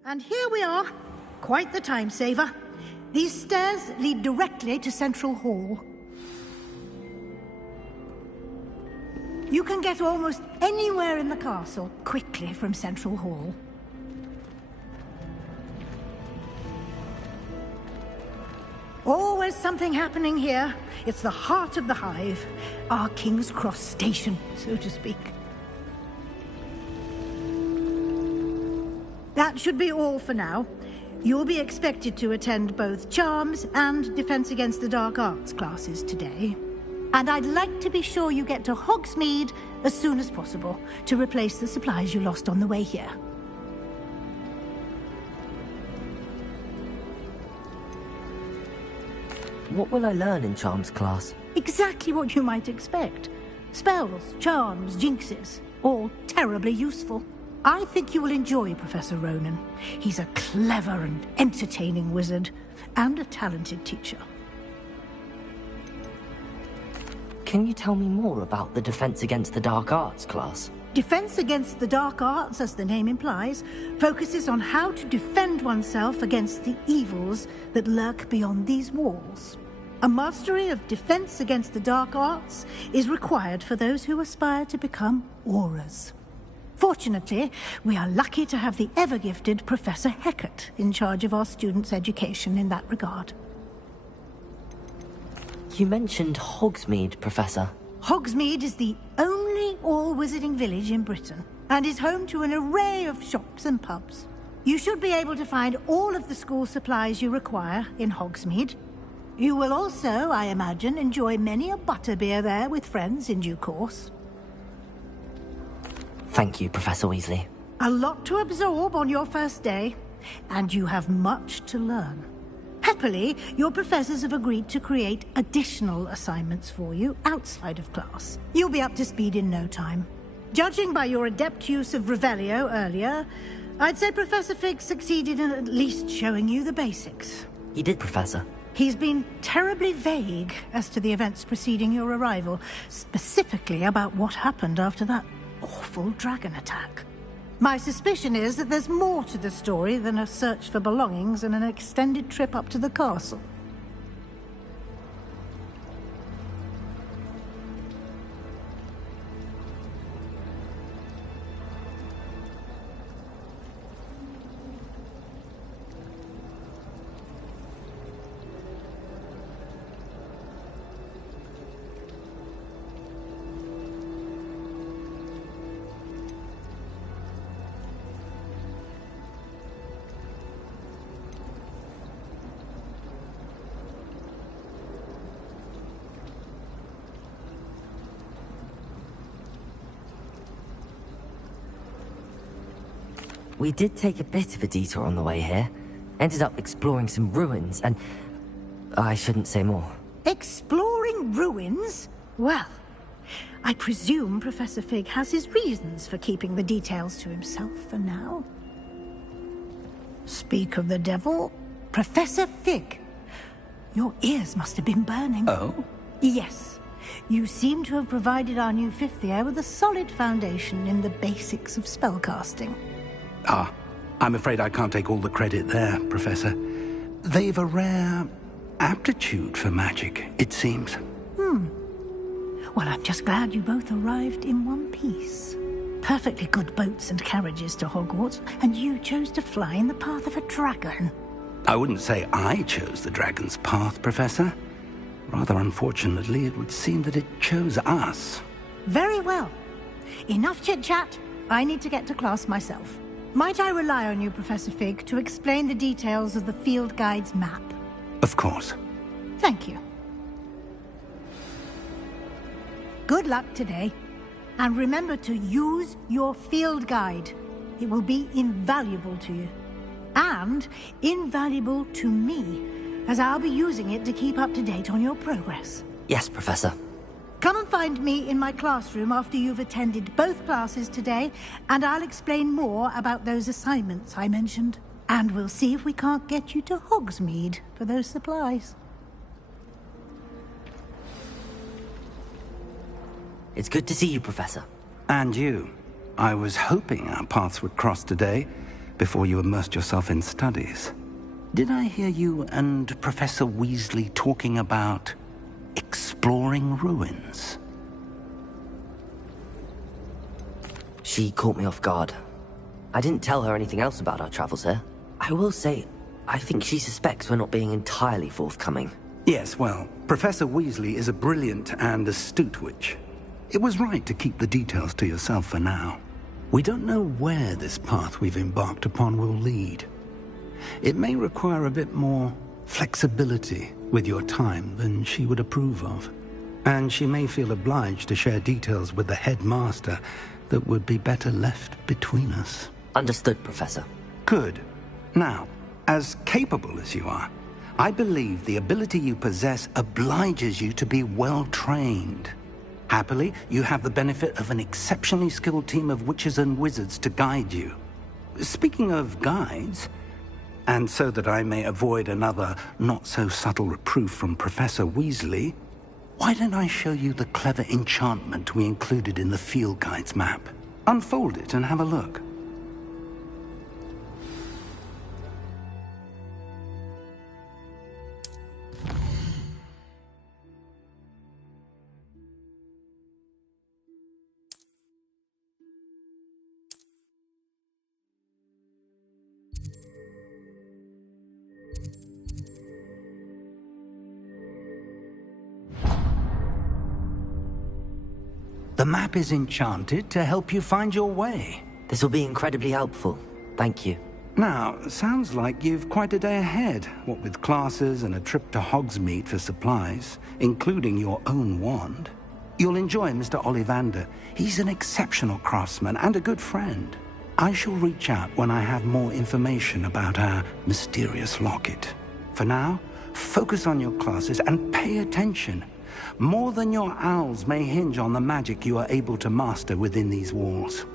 And here we are. Quite the time saver. These stairs lead directly to Central Hall. You can get almost anywhere in the castle quickly from Central Hall. Always something happening here. It's the heart of the hive. Our King's Cross station, so to speak. That should be all for now. You'll be expected to attend both Charms and Defense Against the Dark Arts classes today. And I'd like to be sure you get to Hogsmeade as soon as possible to replace the supplies you lost on the way here. What will I learn in Charms class? Exactly what you might expect. Spells, charms, jinxes, all terribly useful. I think you will enjoy Professor Ronen. He's a clever and entertaining wizard, and a talented teacher. Can you tell me more about the Defense Against the Dark Arts class? Defense Against the Dark Arts, as the name implies, focuses on how to defend oneself against the evils that lurk beyond these walls. A mastery of Defense Against the Dark Arts is required for those who aspire to become Aurors. Fortunately, we are lucky to have the ever-gifted Professor Hecat in charge of our students' education in that regard. You mentioned Hogsmeade, Professor. Hogsmeade is the only all-wizarding village in Britain, and is home to an array of shops and pubs. You should be able to find all of the school supplies you require in Hogsmeade. You will also, I imagine, enjoy many a butterbeer there with friends in due course. Thank you, Professor Weasley. A lot to absorb on your first day, and you have much to learn. Happily, your professors have agreed to create additional assignments for you outside of class. You'll be up to speed in no time. Judging by your adept use of Revelio earlier, I'd say Professor Fig succeeded in at least showing you the basics. He did, Professor. He's been terribly vague as to the events preceding your arrival, specifically about what happened after that awful dragon attack. My suspicion is that there's more to the story than a search for belongings and an extended trip up to the castle. We did take a bit of a detour on the way here. Ended up exploring some ruins, and I shouldn't say more. Exploring ruins? Well, I presume Professor Fig has his reasons for keeping the details to himself for now. Speak of the devil, Professor Fig. Your ears must have been burning. Oh? Yes. You seem to have provided our new fifth year with a solid foundation in the basics of spellcasting. Ah, I'm afraid I can't take all the credit there, Professor. They've a rare aptitude for magic, it seems. Well, I'm just glad you both arrived in one piece. Perfectly good boats and carriages to Hogwarts, and you chose to fly in the path of a dragon. I wouldn't say I chose the dragon's path, Professor. Rather unfortunately, it would seem that it chose us. Very well. Enough chit-chat. I need to get to class myself. Might I rely on you, Professor Fig, to explain the details of the field guide's map? Of course. Thank you. Good luck today. And remember to use your field guide. It will be invaluable to you. And invaluable to me, as I'll be using it to keep up to date on your progress. Yes, Professor. Come and find me in my classroom after you've attended both classes today, and I'll explain more about those assignments I mentioned. And we'll see if we can't get you to Hogsmeade for those supplies. It's good to see you, Professor. And you. I was hoping our paths would cross today, before you immersed yourself in studies. Did I hear you and Professor Weasley talking about exploring ruins? She caught me off guard. I didn't tell her anything else about our travels here. I will say, I think she suspects we're not being entirely forthcoming. Yes, well, Professor Weasley is a brilliant and astute witch. It was right to keep the details to yourself for now. We don't know where this path we've embarked upon will lead. It may require a bit more flexibility with your time than she would approve of. And she may feel obliged to share details with the headmaster that would be better left between us. Understood, Professor. Good. Now, as capable as you are, I believe the ability you possess obliges you to be well-trained. Happily, you have the benefit of an exceptionally skilled team of witches and wizards to guide you. Speaking of guides, and so that I may avoid another not-so-subtle reproof from Professor Weasley, why don't I show you the clever enchantment we included in the field guide's map? Unfold it and have a look. The map is enchanted to help you find your way. This will be incredibly helpful. Thank you. Now, sounds like you've quite a day ahead, what with classes and a trip to Hogsmeade for supplies, including your own wand. You'll enjoy Mr. Ollivander. He's an exceptional craftsman and a good friend. I shall reach out when I have more information about our mysterious locket. For now, focus on your classes and pay attention. More than your owls may hinge on the magic you are able to master within these walls.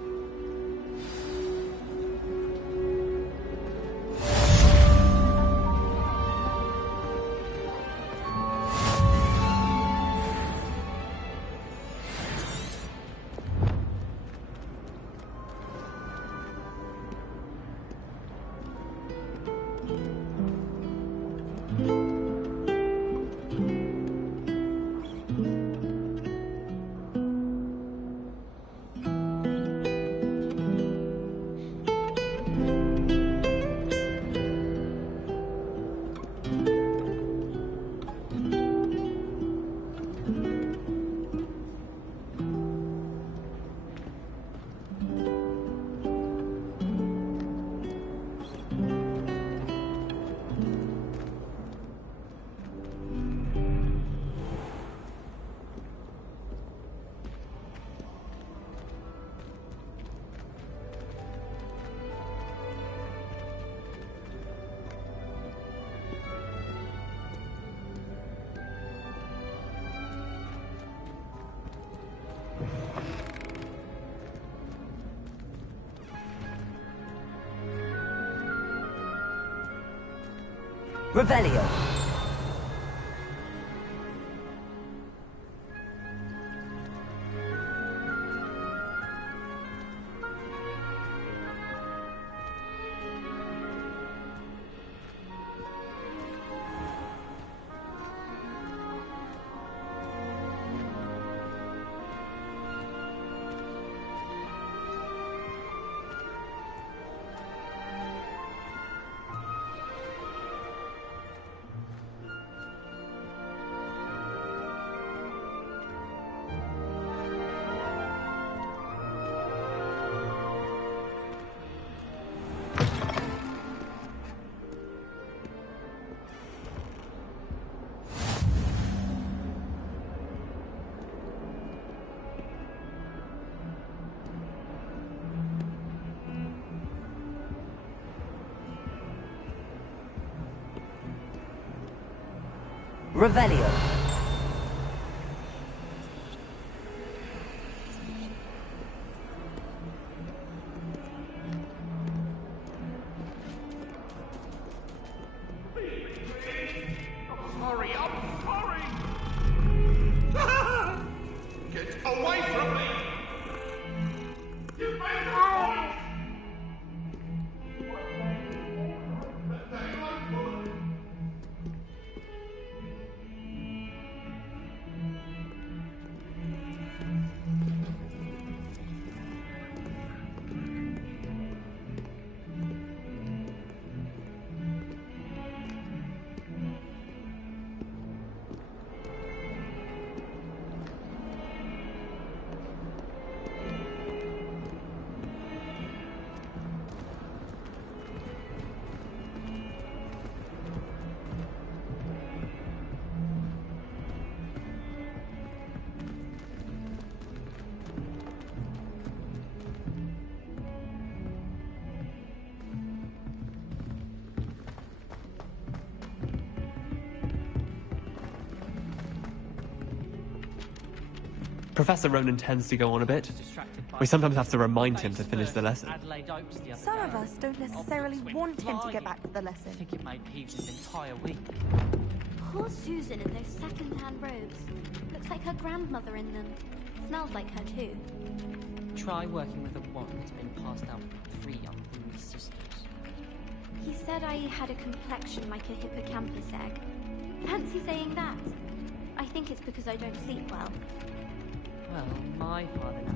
Revelio. Revelio. Sorry, I'm sorry! Get away from me! You made the point! Professor Ronan tends to go on a bit. We sometimes have to remind him to finish the lesson. Some of us don't necessarily want him to get back to the lesson. I think it made Peeves his entire week. Poor Susan in those second-hand robes. Looks like her grandmother in them. Smells like her too. Try working with a wand that's been passed down from 3 unruly sisters. He said I had a complexion like a hippocampus egg. Fancy saying that? I think it's because I don't sleep well. Well, my father knows.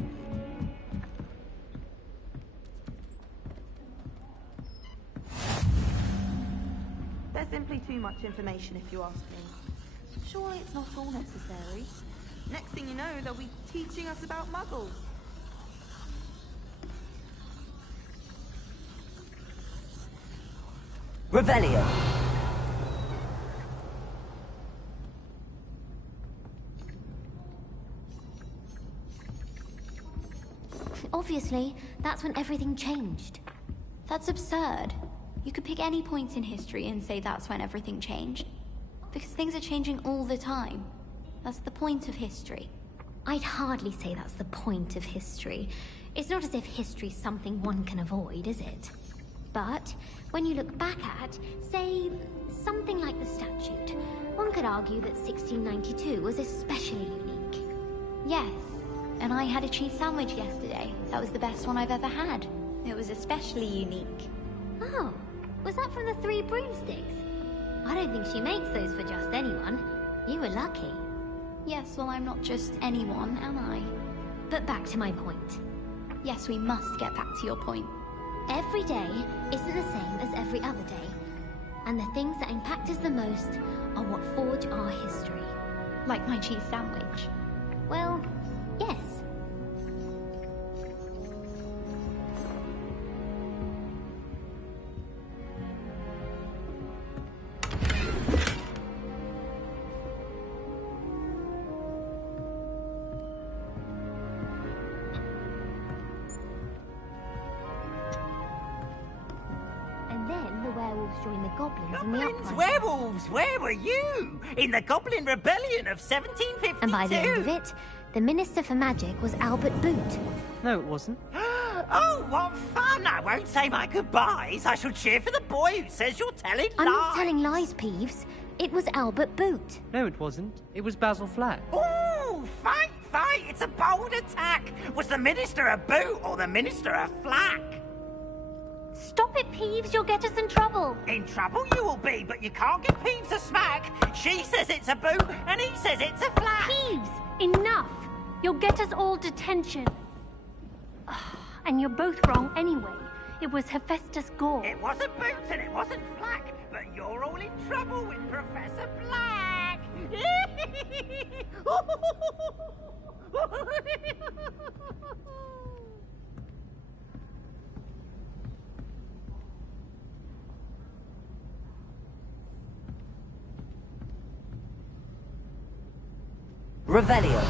There's simply too much information if you ask me. Surely it's not all necessary. Next thing you know, they'll be teaching us about muggles. Revelio. Obviously, that's when everything changed. That's absurd. You could pick any point in history and say that's when everything changed. Because things are changing all the time. That's the point of history. I'd hardly say that's the point of history. It's not as if history's something one can avoid, is it? But when you look back at, say, something like the statute, one could argue that 1692 was especially unique. Yes, and I had a cheese sandwich yesterday. That was the best one I've ever had. It was especially unique. Oh, was that from the Three Broomsticks? I don't think she makes those for just anyone. You were lucky. Yes, well, I'm not just anyone, am I? But back to my point. Yes, we must get back to your point. Every day isn't the same as every other day. And the things that impact us the most are what forge our history. Like my cheese sandwich. Well, yes. Join the goblins in the Goblins, uprising. werewolves, where were you? In the Goblin Rebellion of 1752? And by the end of it, The Minister for Magic was Albert Boot. No, it wasn't. Oh, what fun! I won't say my goodbyes. I shall cheer for the boy who says you're telling lies. I'm not telling lies, Peeves. It was Albert Boot. No, it wasn't. It was Basil Flack. Oh, fight! It's a bold attack. Was the Minister a boot or the Minister a flack? Stop it, Peeves. You'll get us in trouble. In trouble you will be, but you can't give Peeves a smack. She says it's a boot, and he says it's a flack. Peeves, enough. You'll get us all detention. And you're both wrong anyway. It was Hephaestus Gore. It wasn't boot and it wasn't flack, but you're all in trouble with Professor Black. Revelio.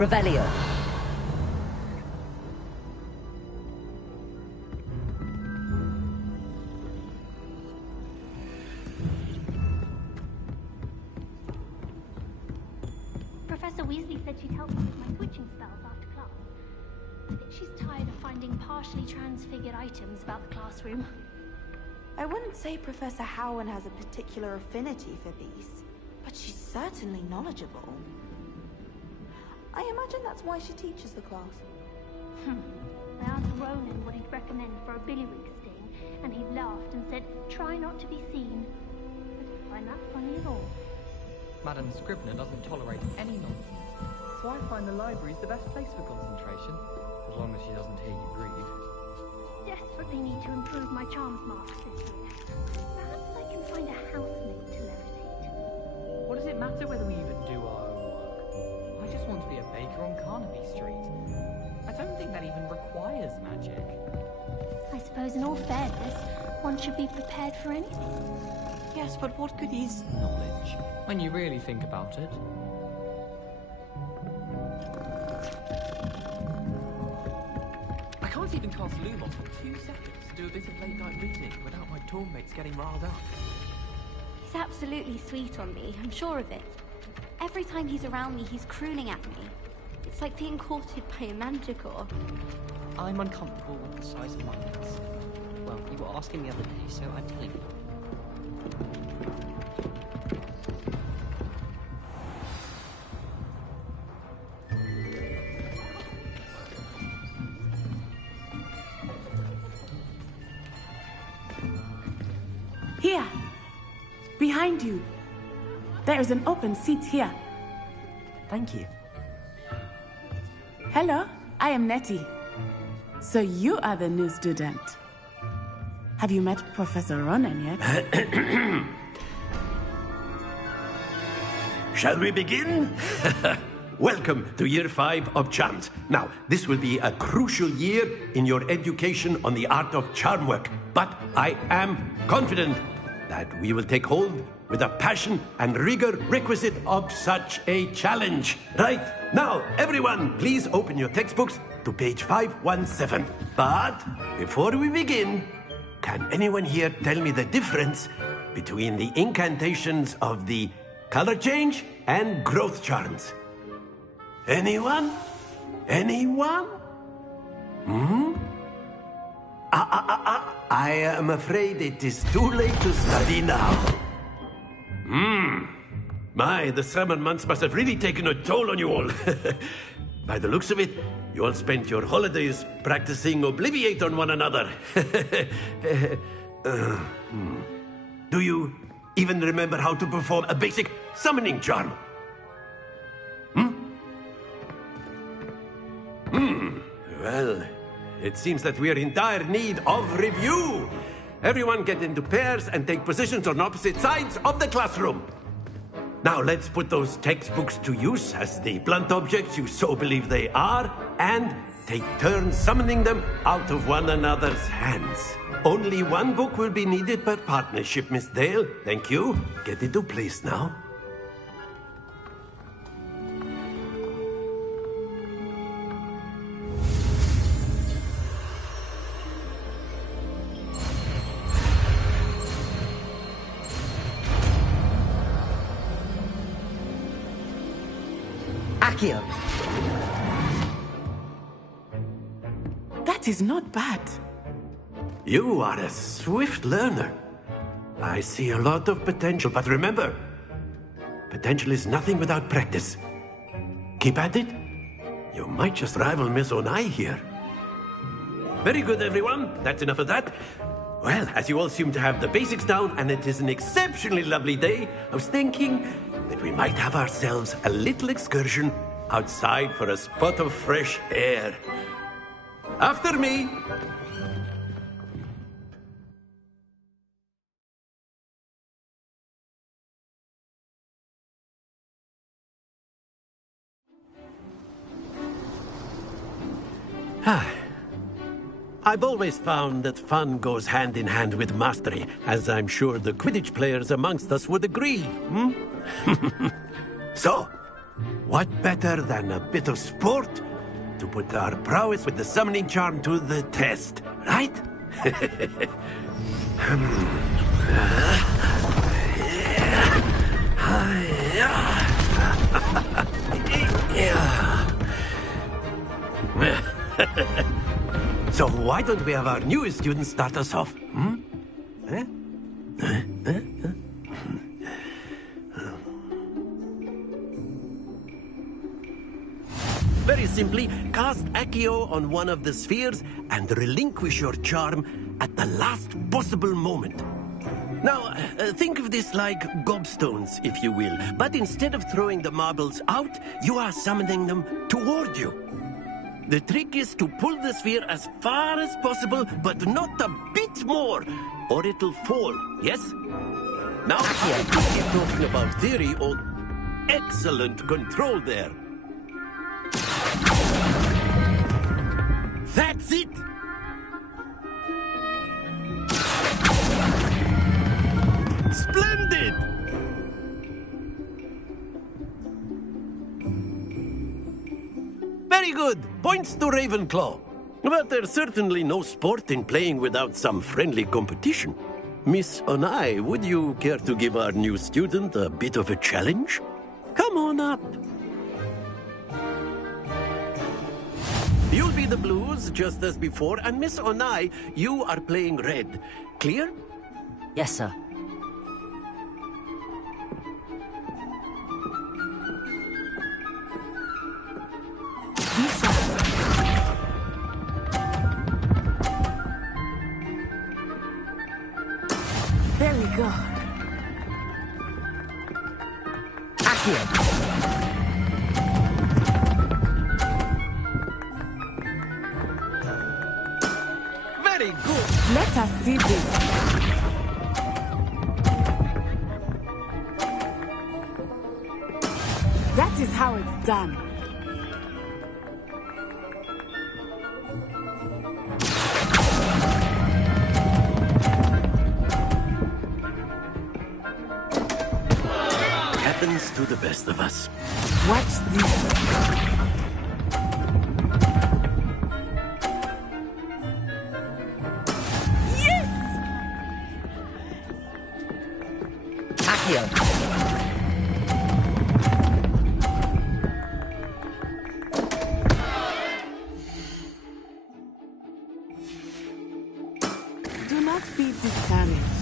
Revelio. Professor Weasley said she'd help me with my twitching spells after class. I think she's tired of finding partially transfigured items about the classroom. I wouldn't say Professor Howard has a particular affinity for these, but she's certainly knowledgeable. I imagine that's why she teaches the class. I asked Ronan what he'd recommend for a billywig sting, and he laughed and said, try not to be seen. find that funny at all. Madam Scribner doesn't tolerate any nonsense, so I find the library's the best place for concentration, as long as she doesn't hear you breathe. Desperately need to improve my charms marks this year. Perhaps I can find a housemate to levitate. What does it matter whether we even do our homework? I just want to be a baker on Carnaby Street. I don't think that even requires magic. I suppose in all fairness, one should be prepared for anything. Yes, but what good is knowledge, when you really think about it? I can't even cast Lumos for 2 seconds to do a bit of late-night reading without my tournamates getting riled up. He's absolutely sweet on me, I'm sure of it. Every time he's around me, he's crooning at me. It's like being courted by a manticore. I'm uncomfortable with the size of my nest. Well, you were asking the other day, so I'm telling you. Here! Behind you! There is an open seat here. Thank you. Hello, I am Nettie. So you are the new student. Have you met Professor Ronen yet? Shall we begin? Welcome to Year 5 of Charms. Now, this will be a crucial year in your education on the art of charm work, but I am confident that we will take hold with the passion and rigor requisite of such a challenge. Right, now, everyone, please open your textbooks to page 517. But before we begin, can anyone here tell me the difference between the incantations of the color change and growth charms? Anyone? Anyone? I am afraid it is too late to study now. My, the summer months must have really taken a toll on you all. By the looks of it, you all spent your holidays practicing Obliviate on one another. Do you even remember how to perform a basic summoning charm? Well, it seems that we are in dire need of review. Everyone get into pairs and take positions on opposite sides of the classroom. Now let's put those textbooks to use as the blunt objects you so believe they are, and take turns summoning them out of one another's hands. Only one book will be needed per partnership, Miss Dale. Thank you. Get into place now. Accio. That is not bad. You are a swift learner. I see a lot of potential, but remember, potential is nothing without practice. Keep at it. You might just rival Miss Onai here. Very good, everyone. That's enough of that. Well, as you all seem to have the basics down, and it is an exceptionally lovely day, I was thinking that we might have ourselves a little excursion outside for a spot of fresh air. After me. I've always found that fun goes hand in hand with mastery, as I'm sure the Quidditch players amongst us would agree. So, what better than a bit of sport to put our prowess with the summoning charm to the test, right? So why don't we have our newest student start us off? Very simply, cast Accio on one of the spheres and relinquish your charm at the last possible moment. Now, think of this like gobstones, if you will. But instead of throwing the marbles out, you are summoning them toward you. The trick is to pull the sphere as far as possible, but not a bit more, or it'll fall, yes? Now, I could keep talking about theory or excellent control there. That's it! Splendid! Very good. Points to Ravenclaw. But there's certainly no sport in playing without some friendly competition. Miss Onai, would you care to give our new student a bit of a challenge? Come on up. You'll be the blues, just as before, and Miss Onai, you are playing red. Clear? Yes, sir. There we go. Accio. Very good. Let us see this. That is how it's done. Happens to the best of us. Watch this. Accio. Do not be discouraged.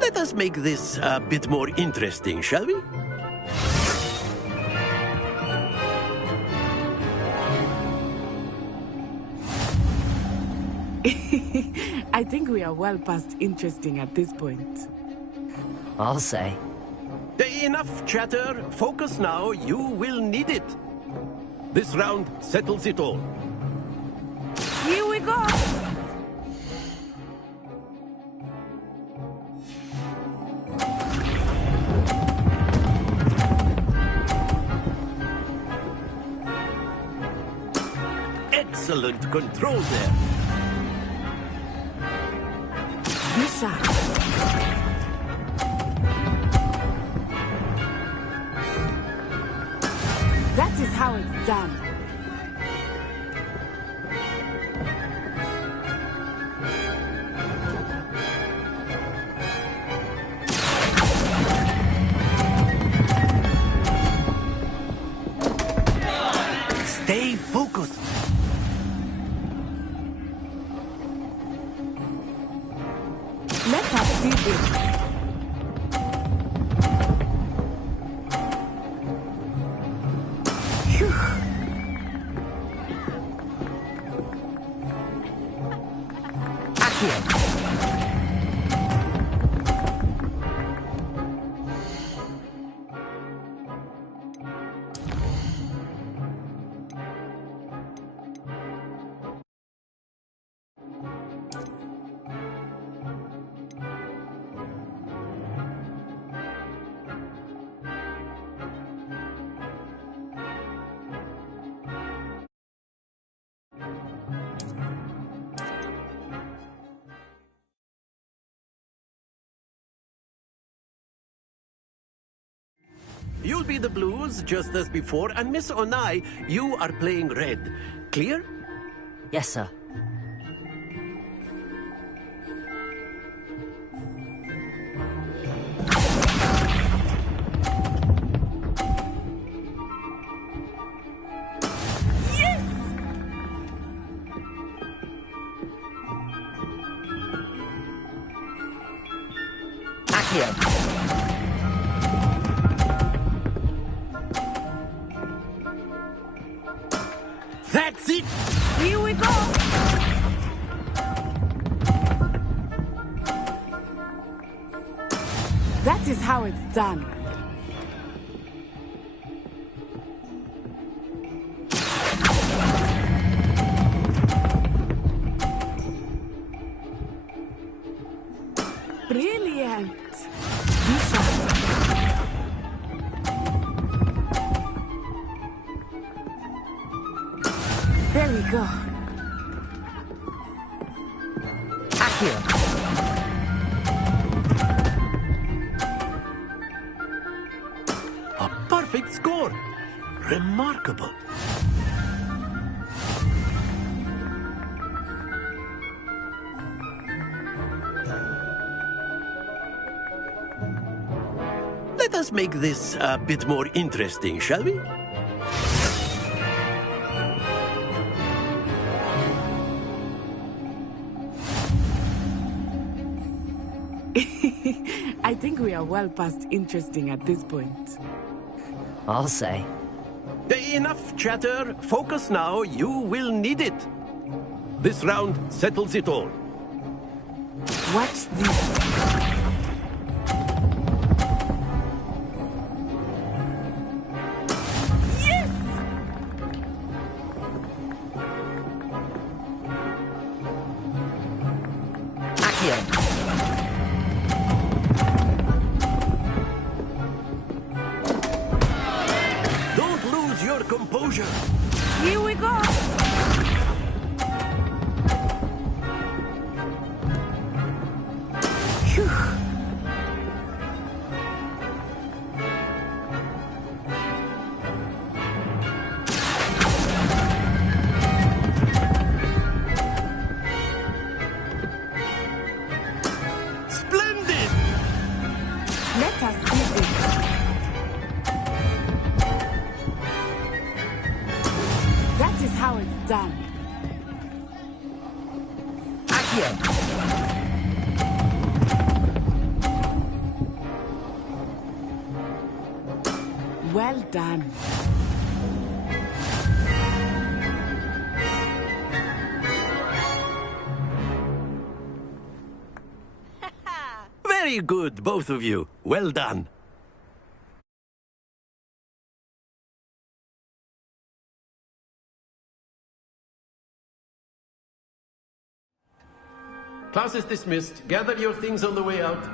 Let us make this a bit more interesting, shall we? I think we are well past interesting at this point. I'll say. Enough chatter. Focus now. You will need it. This round settles it all. Here we go! Excellent control there. Bishop. That is how it's done. Stay focused. Let us see this. You'll be the blues, just as before, and Miss Onai, you are playing red. Clear? Yes, sir. how it's done. Brilliant! There we go. Accio. A perfect score. Remarkable. Let us make this a bit more interesting, shall we? I think we are well past interesting at this point. I'll say. Enough chatter. Focus now. You will need it. This round settles it all. Watch this. Don't lose your composure. Here we go. Phew. Splendid! Let us see this. That is how it's done. Accio. Well done. Very good, both of you. Well done. Class is dismissed. Gather your things on the way out.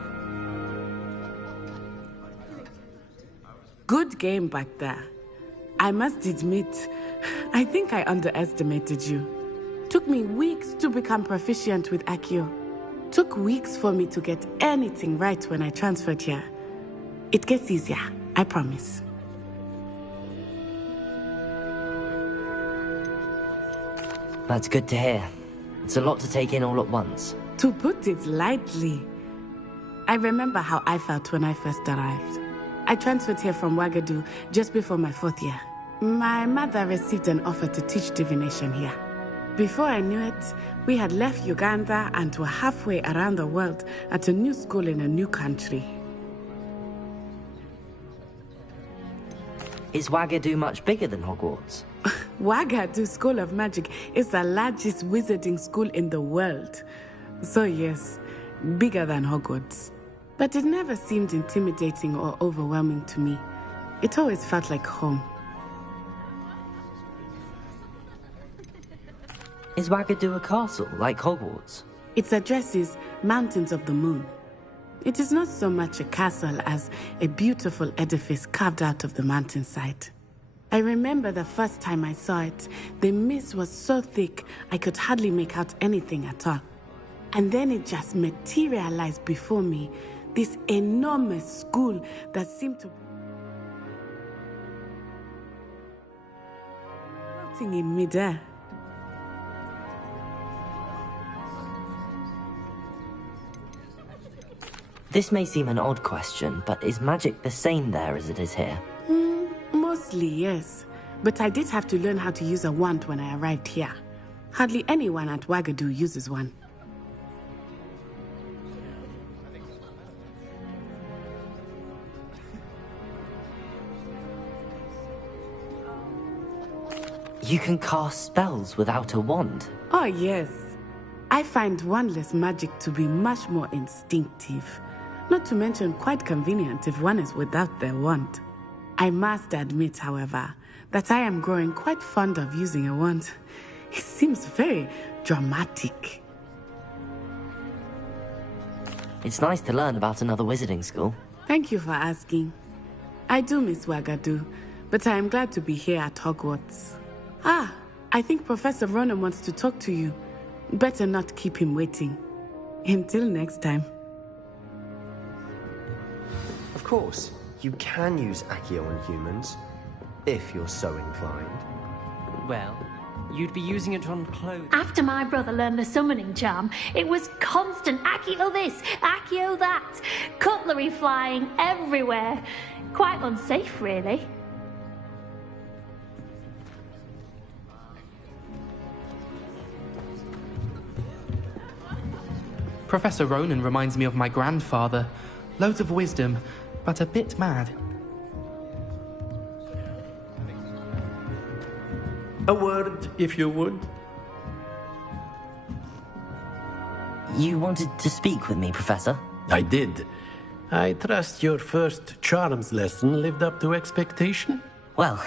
Good game back there. I must admit, I think I underestimated you. Took me weeks to become proficient with Accio. Took weeks for me to get anything right when I transferred here. It gets easier, I promise. That's good to hear. It's a lot to take in all at once. To put it lightly, I remember how I felt when I first arrived. I transferred here from Wagadu just before my 4th year. My mother received an offer to teach divination here. Before I knew it, we had left Uganda and were halfway around the world at a new school in a new country. Is Wagadu much bigger than Hogwarts? Wagadu School of Magic is the largest wizarding school in the world. So yes, bigger than Hogwarts. But it never seemed intimidating or overwhelming to me. It always felt like home. Is Wagadu a castle, like Hogwarts? Its address is Mountains of the Moon. It is not so much a castle as a beautiful edifice carved out of the mountainside. I remember the first time I saw it, the mist was so thick I could hardly make out anything at all. And then it just materialized before me, this enormous school that seemed to be floating in midair. This may seem an odd question, but is magic the same there as it is here? Mostly, yes. But I did have to learn how to use a wand when I arrived here. Hardly anyone at Wagadu uses one. You can cast spells without a wand? Oh, yes. I find wandless magic to be much more instinctive. Not to mention quite convenient if one is without their wand. I must admit, however, that I am growing quite fond of using a wand. It seems very dramatic. It's nice to learn about another wizarding school. Thank you for asking. I do miss Wagadu, but I am glad to be here at Hogwarts. Ah, I think Professor Ronen wants to talk to you. Better not keep him waiting. Until next time. Of course, you can use Accio on humans, if you're so inclined. Well, you'd be using it on clothes. After my brother learned the summoning charm, it was constant Accio this, Accio that, cutlery flying everywhere. Quite unsafe, really. Professor Ronen reminds me of my grandfather. Loads of wisdom, but a bit mad. A word, if you would. You wanted to speak with me, Professor? I did. I trust your first charms lesson lived up to expectation? Well,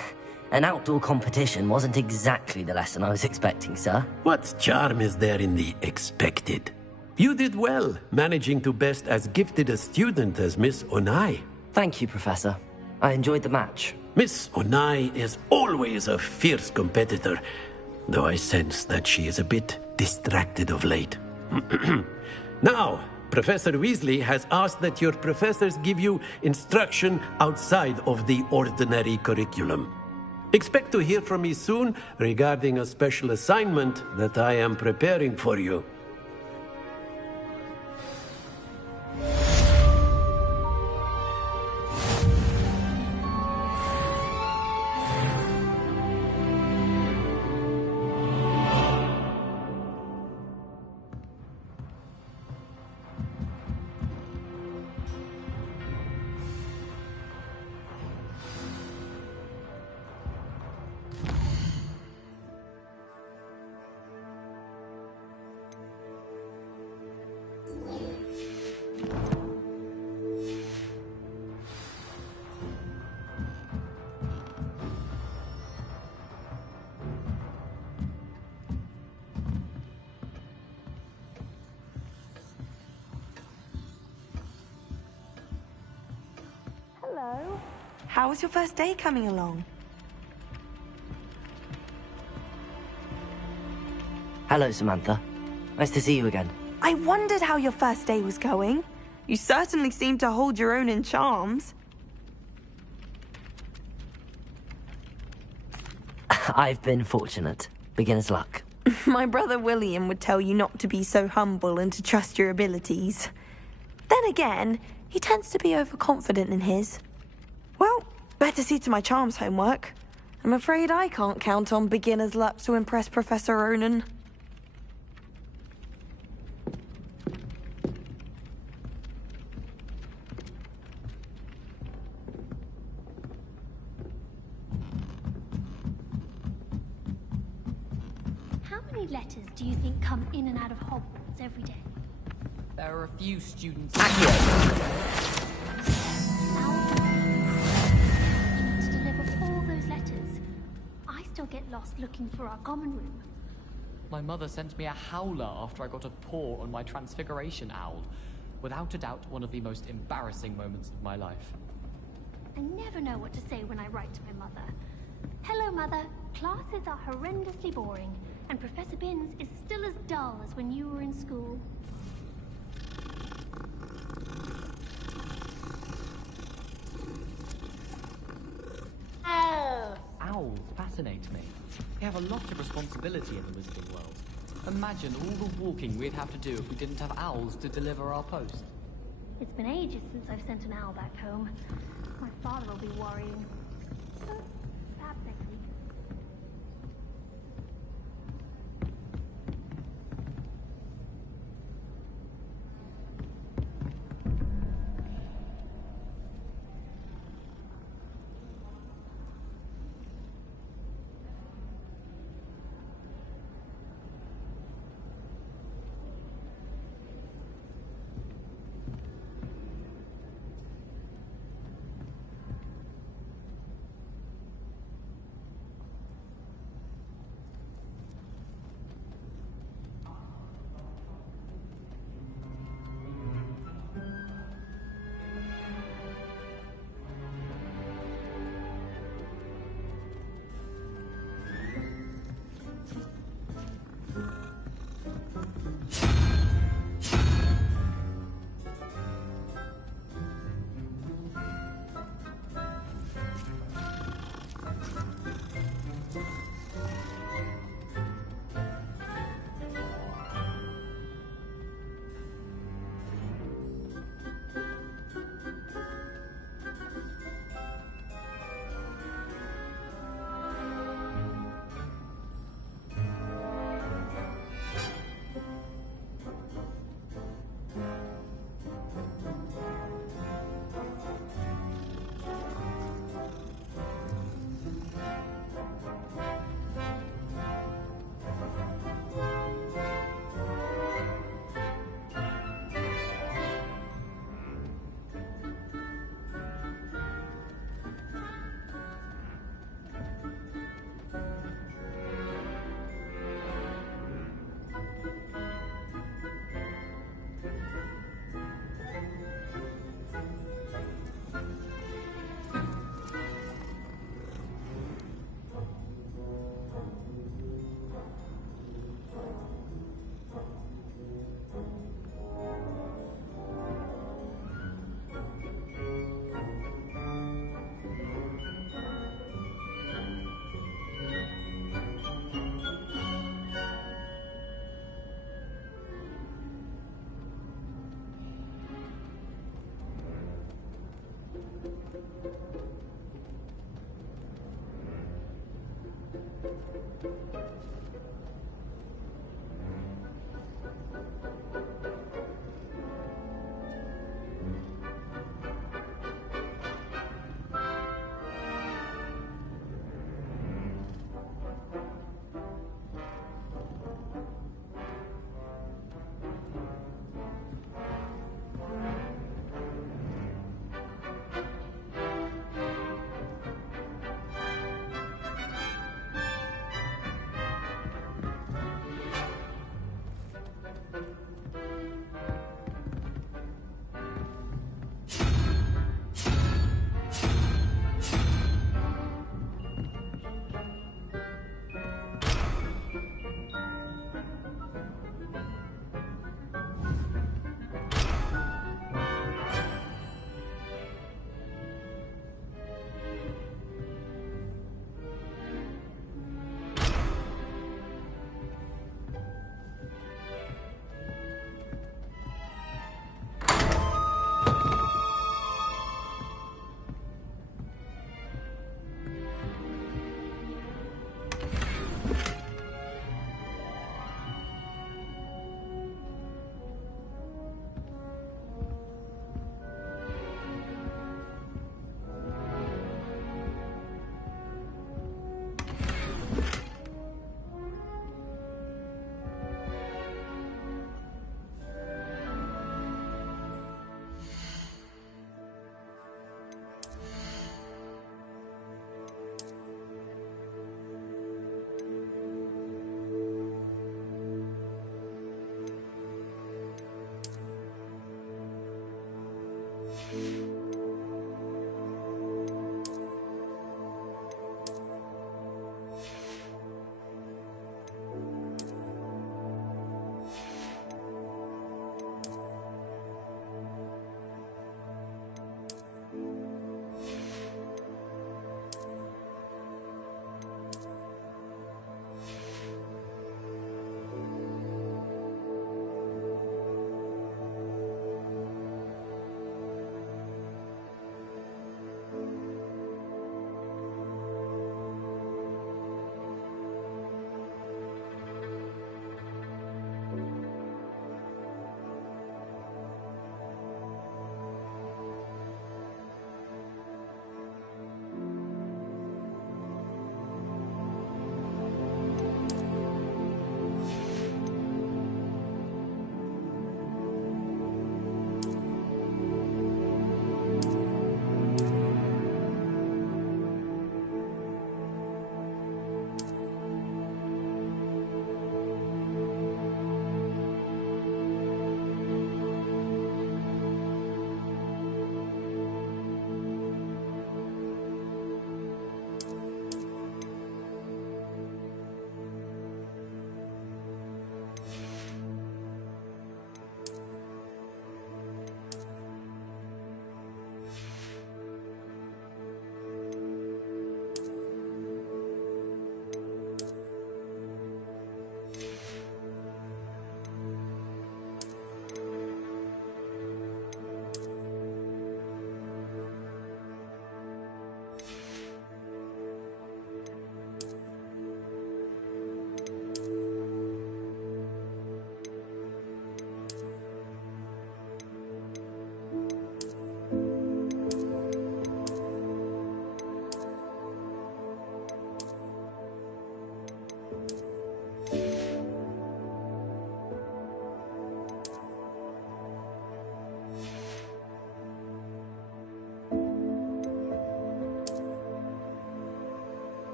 an outdoor competition wasn't exactly the lesson I was expecting, sir. What charm is there in the expected? You did well, managing to best as gifted a student as Miss Onai. Thank you, Professor. I enjoyed the match. Miss Onai is always a fierce competitor, though I sense that she is a bit distracted of late. Now, Professor Weasley has asked that your professors give you instruction outside of the ordinary curriculum. Expect to hear from me soon regarding a special assignment that I am preparing for you. Hello. How was your first day coming along? Hello, Samantha. Nice to see you again. I wondered how your first day was going. You certainly seem to hold your own in charms. I've been fortunate. Beginner's luck. My brother William would tell you not to be so humble and to trust your abilities. Then again, he tends to be overconfident in his. Well, better see to my charms homework. I'm afraid I can't count on beginner's luck to impress Professor Ronen. How many letters do you think come in and out of Hogwarts every day? There are a few students. You need to deliver all those letters. I still get lost looking for our common room. My mother sent me a howler after I got a paw on my transfiguration owl. Without a doubt, one of the most embarrassing moments of my life. I never know what to say when I write to my mother. Hello, Mother. Classes are horrendously boring, and Professor Binns is still as dull as when you were in school. Owls fascinate me. They have a lot of responsibility in the wizarding world. Imagine all the walking we'd have to do if we didn't have owls to deliver our post. It's been ages since I've sent an owl back home. My father will be worrying. Perhaps next week.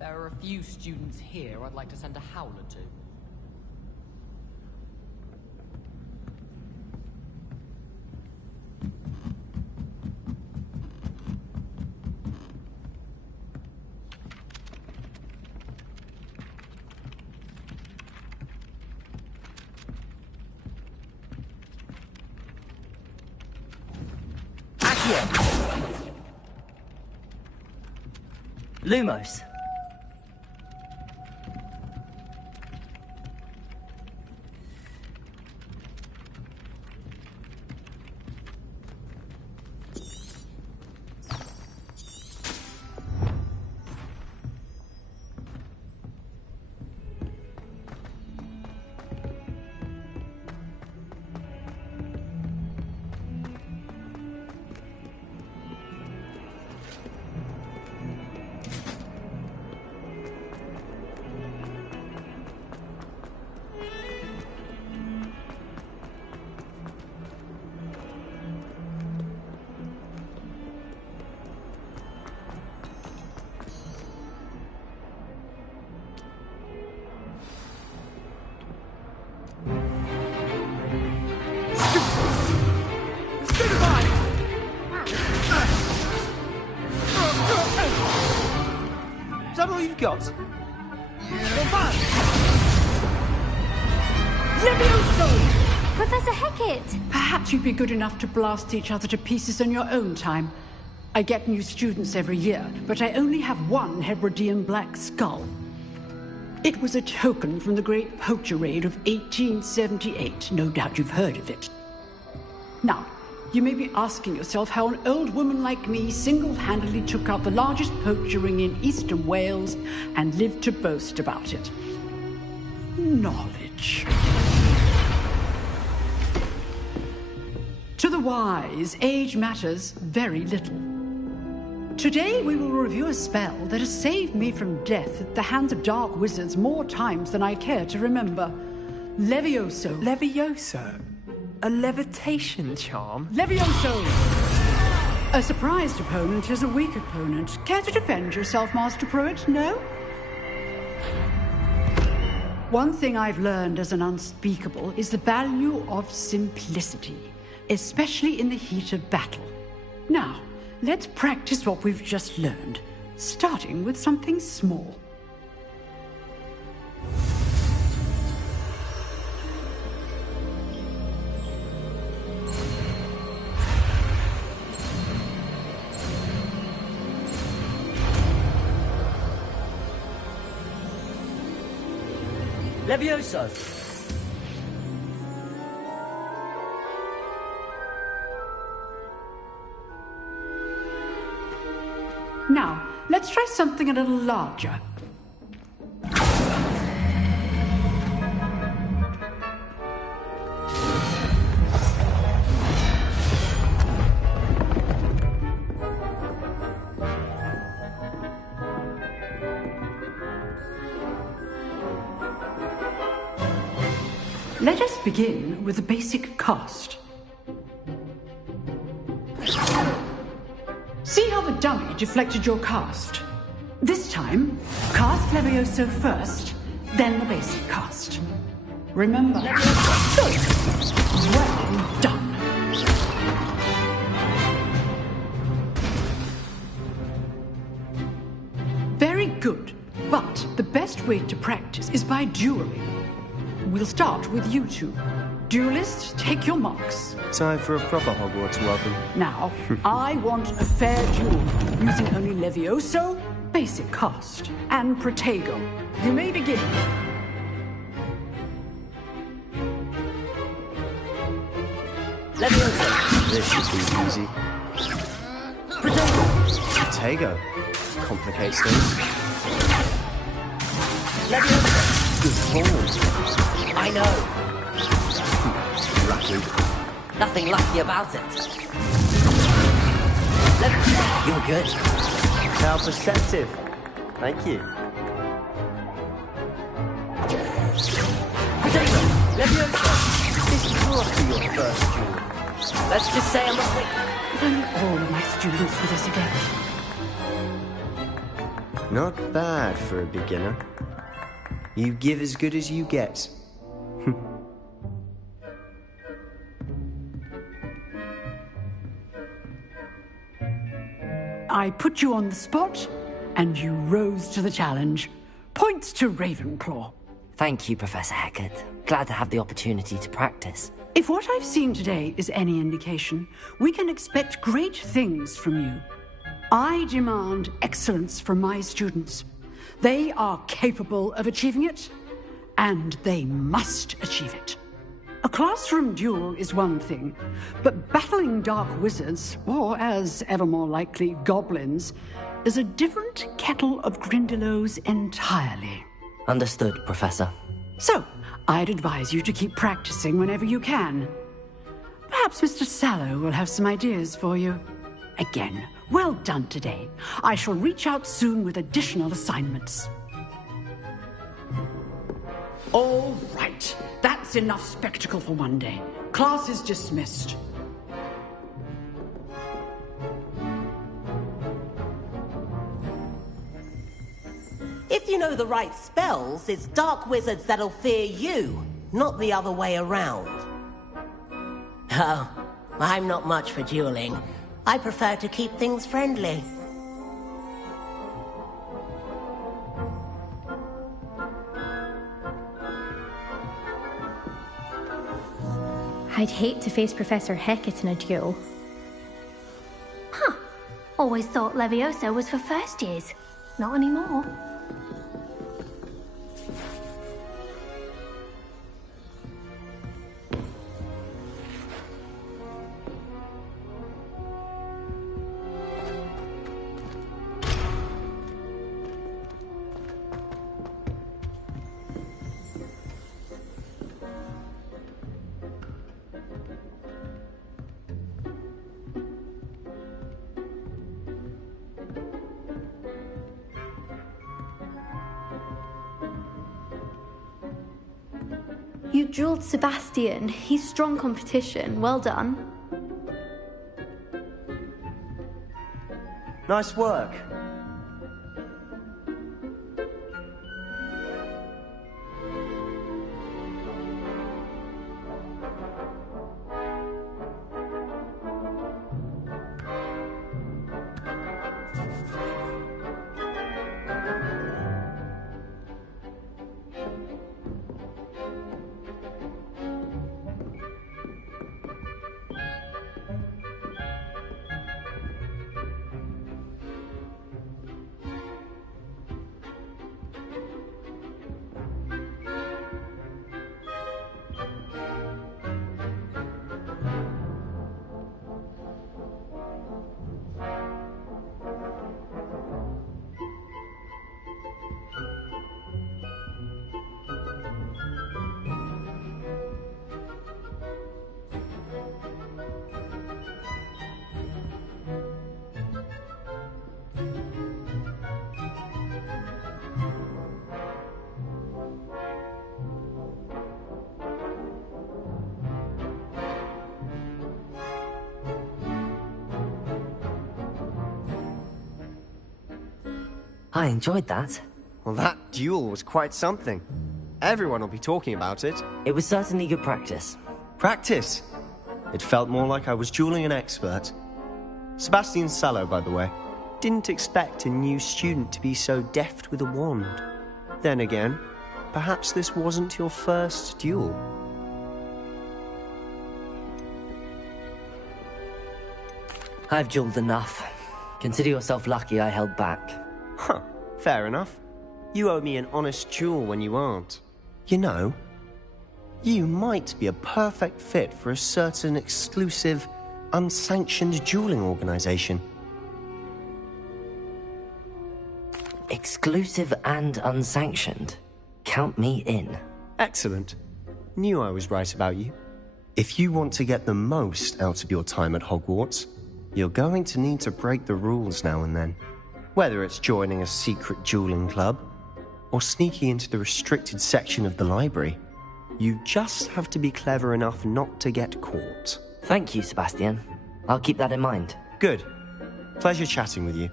There are a few students here I'd like to send a howler to. Lumos. Is that all you've got? Levioso! Professor Hecat! Perhaps you'd be good enough to blast each other to pieces in your own time. I get new students every year, but I only have one Hebridean black skull. It was a token from the Great Poacher Raid of 1878. No doubt you've heard of it. Now, you may be asking yourself how an old woman like me single-handedly took out the largest poacher ring in eastern Wales and lived to boast about it. Knowledge. To the wise, age matters very little. Today we will review a spell that has saved me from death at the hands of dark wizards more times than I care to remember. Levioso. Levioso? A levitation charm? Levioso! A surprised opponent is a weak opponent. Care to defend yourself, Master Pruitt? No? One thing I've learned as an unspeakable is the value of simplicity, especially in the heat of battle. Now, let's practice what we've just learned, starting with something small. Levioso! Now, let's try something a little larger. Let us begin with the basic cast. See how the dummy deflected your cast? This time, cast Levioso first, then the basic cast. Remember. Good. Well done. Very good. But the best way to practice is by dueling. We'll start with you two. Duelists, take your marks. Time for a proper Hogwarts welcome. Now, I want a fair duel, using only Levioso, basic cast, and Protego. You may begin. Levioso! This should be easy. Protego! Protego. Complicates things. Levioso! Good form. I know. Lucky. Nothing lucky about it. You're good. How perceptive. Thank you. Protego! Levioso! This must be your first duel. Let's just say I'm a If only all my students were this again. Not bad for a beginner. You give as good as you get. I put you on the spot, and you rose to the challenge. Points to Ravenclaw. Thank you, Professor Hecat. Glad to have the opportunity to practice. If what I've seen today is any indication, we can expect great things from you. I demand excellence from my students. They are capable of achieving it, and they must achieve it. A classroom duel is one thing, but battling dark wizards, or as ever more likely, goblins, is a different kettle of Grindylows entirely. Understood, Professor. So, I'd advise you to keep practicing whenever you can. Perhaps Mr. Sallow will have some ideas for you. Again, well done today. I shall reach out soon with additional assignments. All right. That's enough spectacle for one day. Class is dismissed. If you know the right spells, it's dark wizards that'll fear you, not the other way around. Oh, I'm not much for dueling. I prefer to keep things friendly. I'd hate to face Professor Hecat in a duel. Huh. Always thought Leviosa was for first years. Not anymore. You drilled Sebastian. He's strong competition. Well done. Nice work. I enjoyed that. Well, that duel was quite something. Everyone will be talking about it. It was certainly good practice. Practice? It felt more like I was dueling an expert. Sebastian Sallow, by the way. Didn't expect a new student to be so deft with a wand. Then again, perhaps this wasn't your first duel. I've dueled enough. Consider yourself lucky I held back. Huh, fair enough. You owe me an honest duel when you aren't. You know, you might be a perfect fit for a certain exclusive, unsanctioned dueling organization. Exclusive and unsanctioned? Count me in. Excellent. Knew I was right about you. If you want to get the most out of your time at Hogwarts, you're going to need to break the rules now and then. Whether it's joining a secret dueling club, or sneaking into the restricted section of the library, you just have to be clever enough not to get caught. Thank you, Sebastian. I'll keep that in mind. Good. Pleasure chatting with you.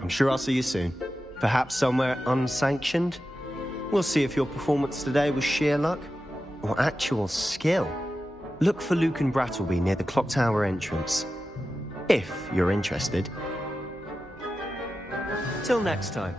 I'm sure I'll see you soon. Perhaps somewhere unsanctioned? We'll see if your performance today was sheer luck or actual skill. Look for Luke and Brattleby near the clock tower entrance. If you're interested. Till next time.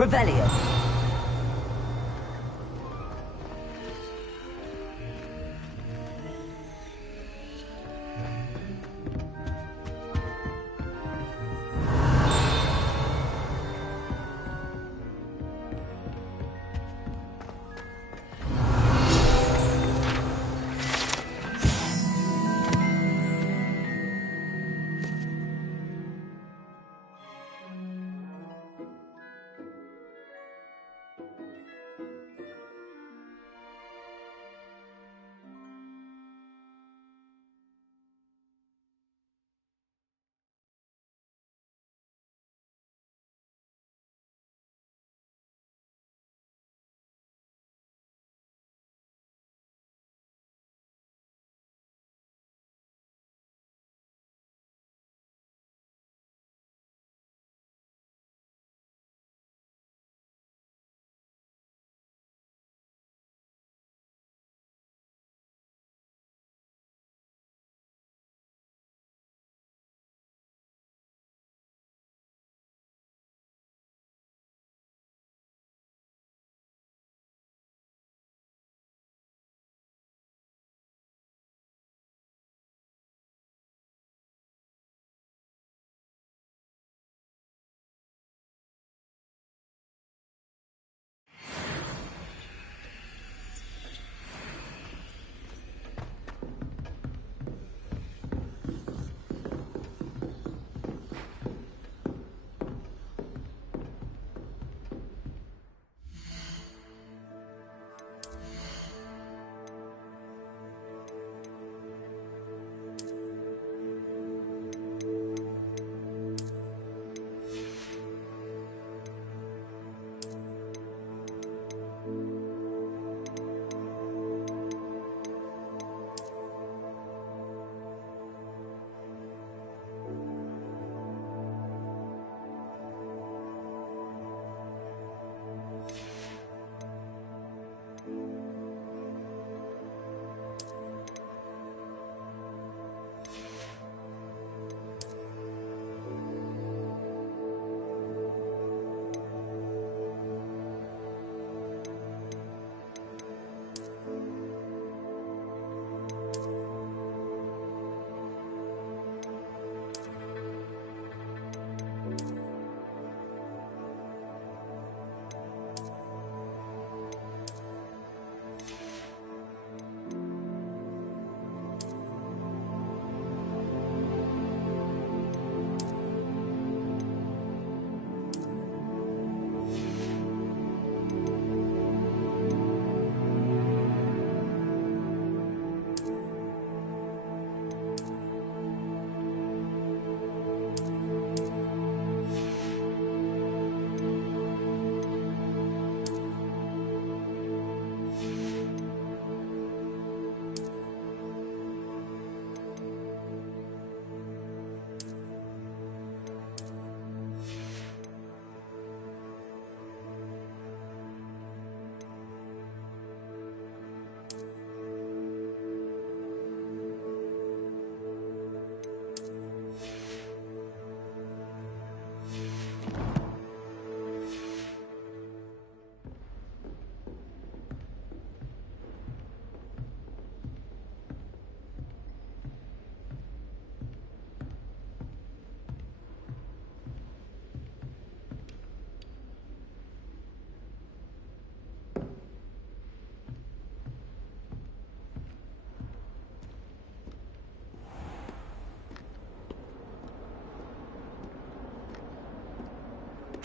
Revelio.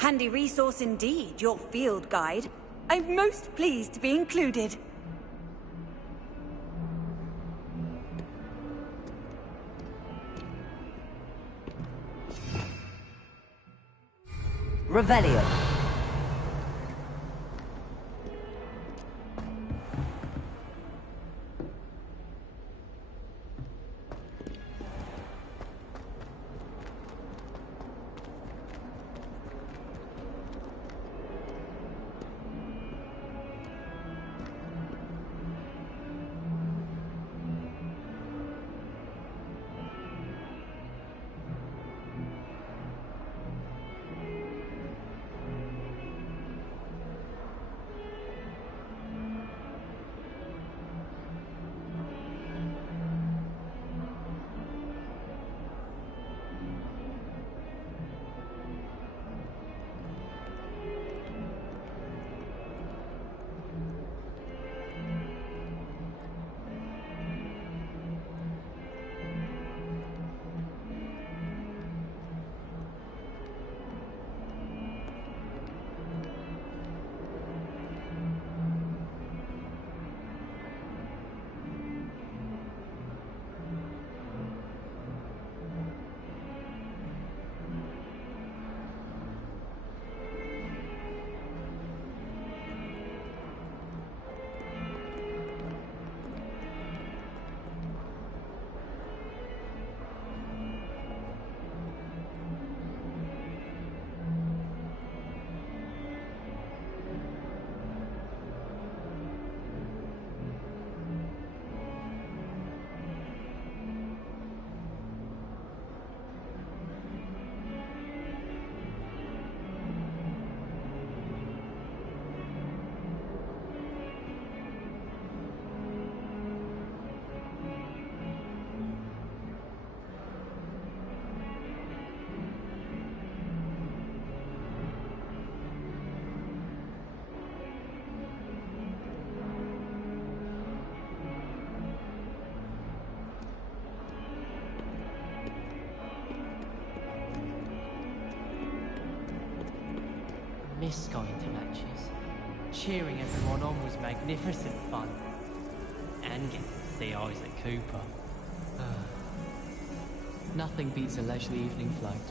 Handy resource indeed, your field guide. I'm most pleased to be included. Revelio. Miss going to matches. Cheering everyone on was magnificent fun. And getting to see Isaac Cooper. Nothing beats a leisurely evening flight.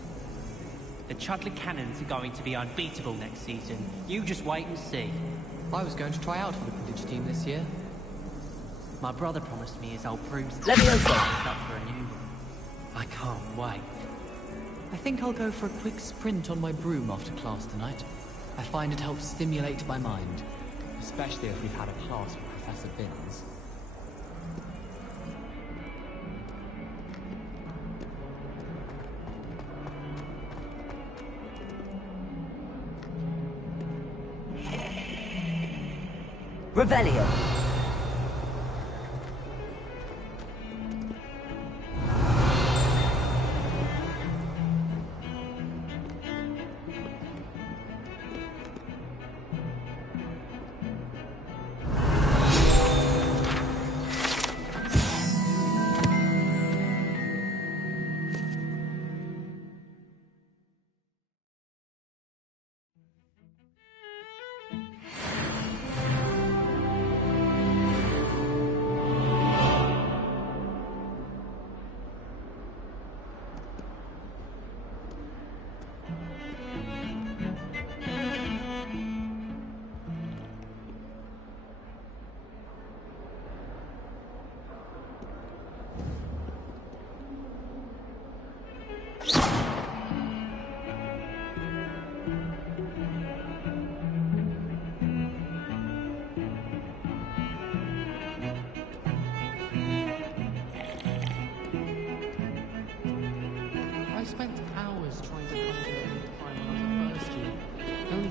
The Chudley Cannons are going to be unbeatable next season. You just wait and see. I was going to try out for the Quidditch team this year. My brother promised me his old brooms. Levioso! Up for a new one. I can't wait. I think I'll go for a quick sprint on my broom after class tonight. I find it helps stimulate my mind, especially if we've had a class with Professor Binns. Revelio.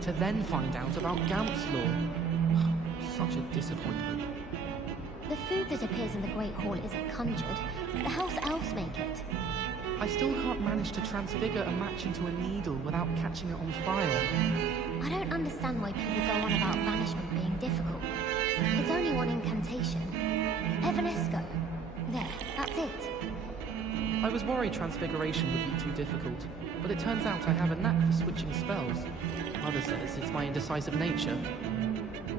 To then find out about Gaunt's Law. Such a disappointment. The food that appears in the Great Hall isn't conjured, but how else make it? I still can't manage to transfigure a match into a needle without catching it on fire. I don't understand why people go on about banishment being difficult. It's only one incantation. Evanesco. There, that's it. I was worried transfiguration would be too difficult. but it turns out I have a knack for switching spells. Mother says it's my indecisive nature.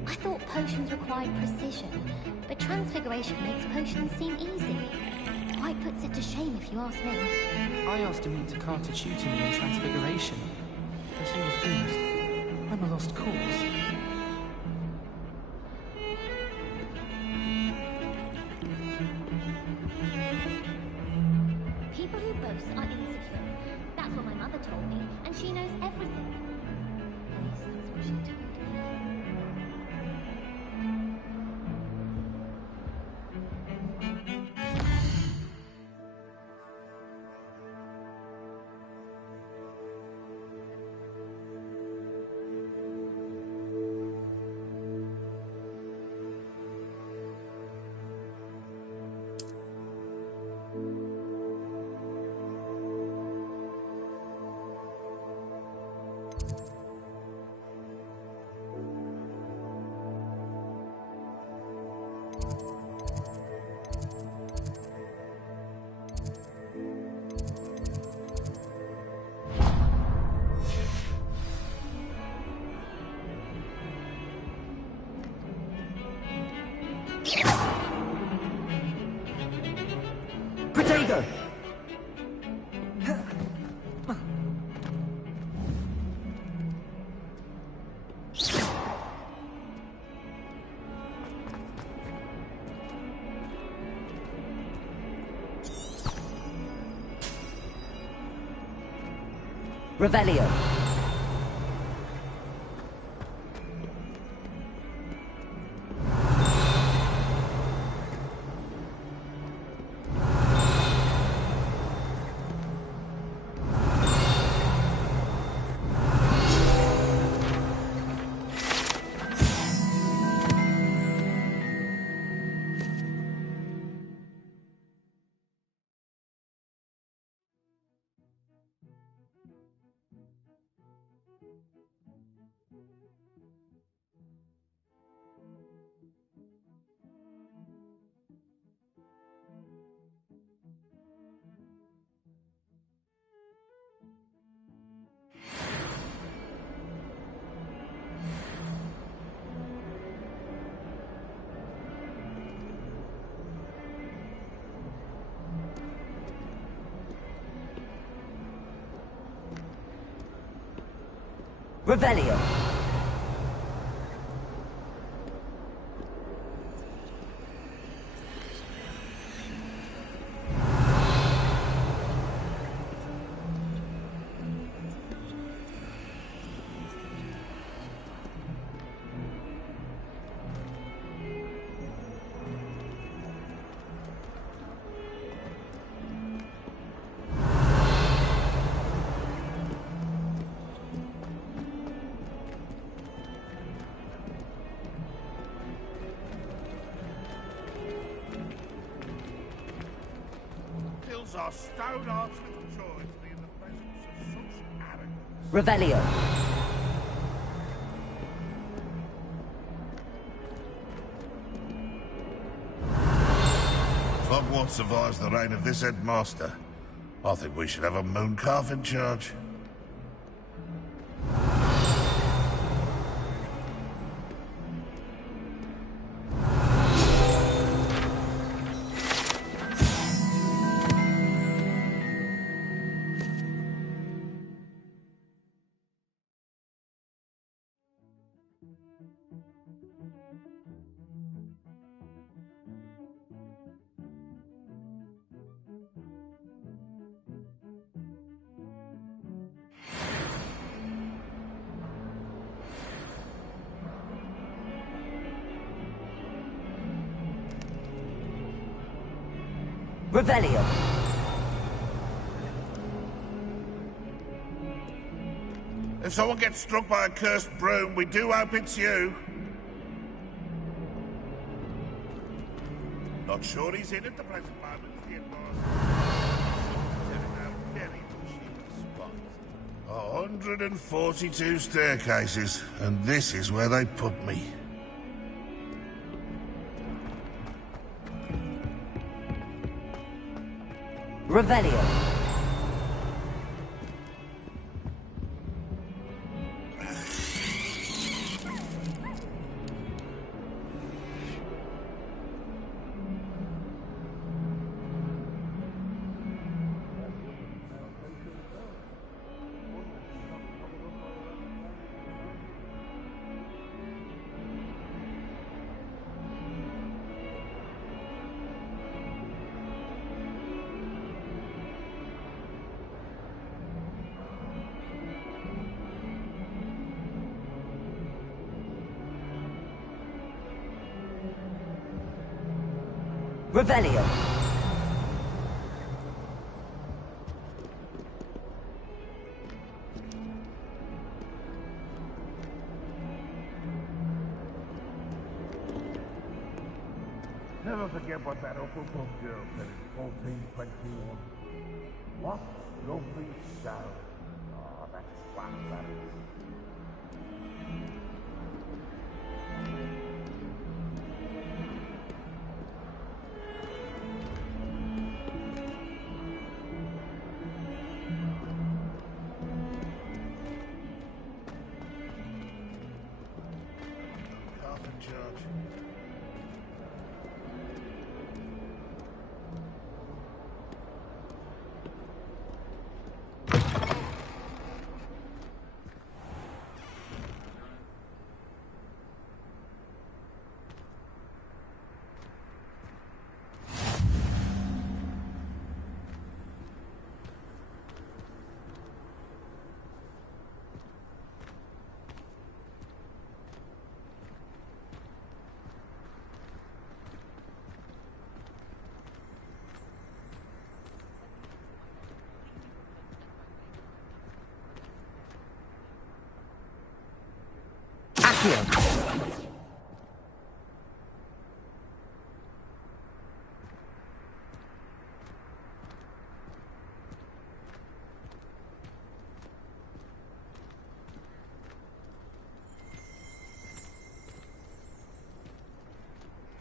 I thought potions required precision, but transfiguration makes potions seem easy. Quite puts it to shame if you ask me. I asked Amita to tutor me in transfiguration, but he refused. I'm a lost cause. People who boast are insecure. That's what my mother told me, and she knows everything. At least that's what she told me. Protego! Revelio. Revelio. Our stone-hearted little joy to be in the presence of such arrogance. Revelio. If Hogwarts survives the reign of this headmaster, I think we should have a Mooncalf in charge. Revelio. If someone gets struck by a cursed broom, we do hope it's you. Not sure he's in at the present moment, the very spot. 142 staircases, and this is where they put me. Revelio. Revelio. Never forget what that Okokof girl said in 1421. What lovely sound. Oh, that's fun, that is.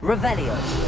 Revelio.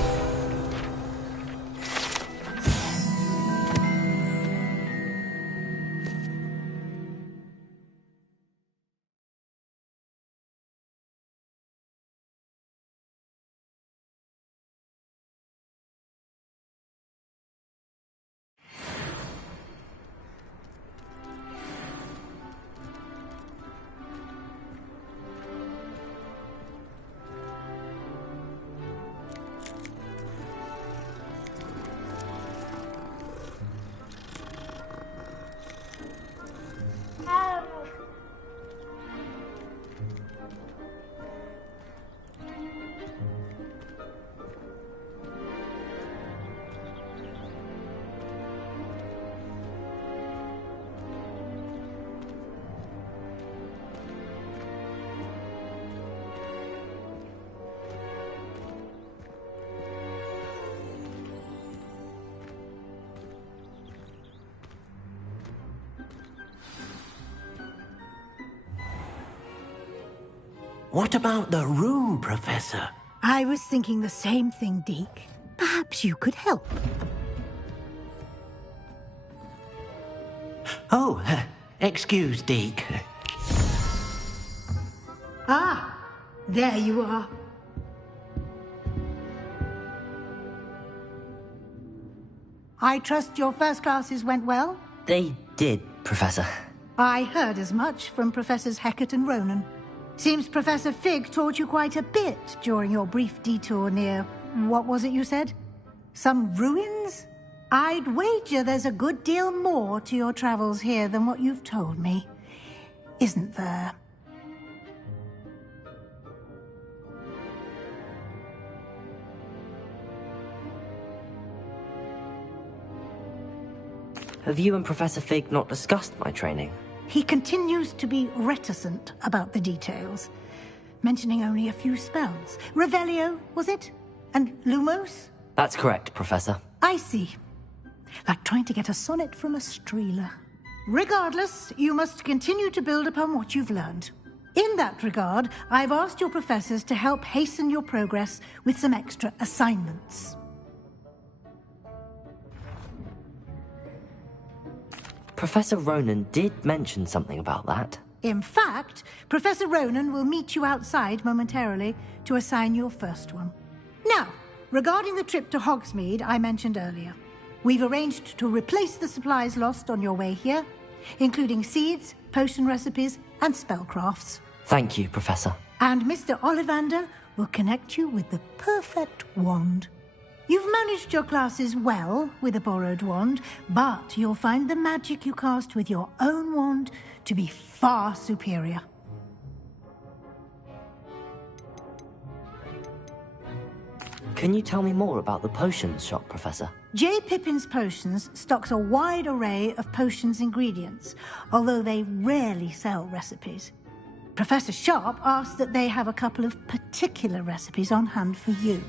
What about the room, Professor? I was thinking the same thing, Deke. Perhaps you could help. Oh, excuse, Deke. Ah, there you are. I trust your first classes went well? They did, Professor. I heard as much from Professors Hecat and Ronan. Seems Professor Fig taught you quite a bit during your brief detour near... what was it you said? Some ruins? I'd wager there's a good deal more to your travels here than what you've told me. Isn't there? Have you and Professor Fig not discussed my training? He continues to be reticent about the details, mentioning only a few spells. Revelio, was it? And Lumos? That's correct, Professor. I see. Like trying to get a sonnet from a streeler. Regardless, you must continue to build upon what you've learned. In that regard, I've asked your professors to help hasten your progress with some extra assignments. Professor Ronan did mention something about that. In fact, Professor Ronan will meet you outside momentarily to assign your first one. Now, regarding the trip to Hogsmeade I mentioned earlier, we've arranged to replace the supplies lost on your way here, including seeds, potion recipes, and spellcrafts. Thank you, Professor. And Mr. Ollivander will connect you with the perfect wand. You've managed your classes well with a borrowed wand, but you'll find the magic you cast with your own wand to be far superior. Can you tell me more about the potions shop, Professor? J. Pippin's Potions stocks a wide array of potions ingredients, although they rarely sell recipes. Professor Sharp asked that they have a couple of particular recipes on hand for you.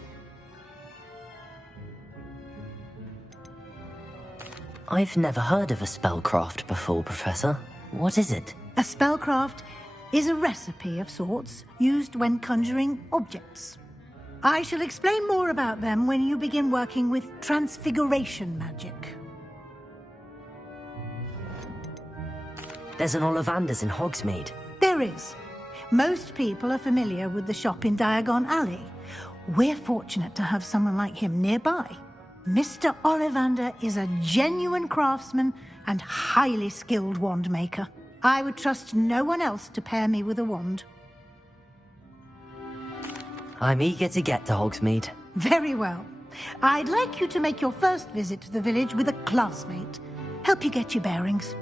I've never heard of a spellcraft before, Professor. What is it? A spellcraft is a recipe of sorts used when conjuring objects. I shall explain more about them when you begin working with transfiguration magic. There's an Ollivanders in Hogsmeade. There is. Most people are familiar with the shop in Diagon Alley. We're fortunate to have someone like him nearby. Mr. Ollivander is a genuine craftsman and highly skilled wand maker. I would trust no one else to pair me with a wand. I'm eager to get to Hogsmeade. Very well. I'd like you to make your first visit to the village with a classmate. Help you get your bearings.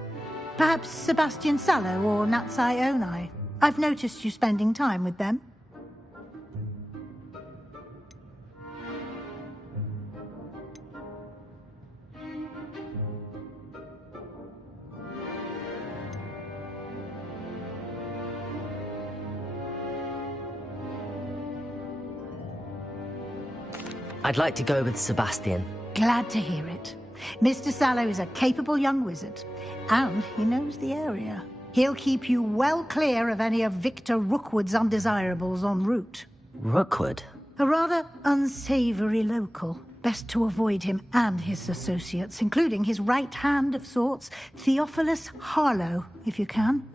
Perhaps Sebastian Sallow or Natsai Onai. I've noticed you spending time with them. I'd like to go with Sebastian. Glad to hear it. Mr. Sallow is a capable young wizard, and he knows the area. He'll keep you well clear of any of Victor Rookwood's undesirables en route. Rookwood? A rather unsavory local. Best to avoid him and his associates, including his right hand of sorts, Theophilus Harlow, if you can.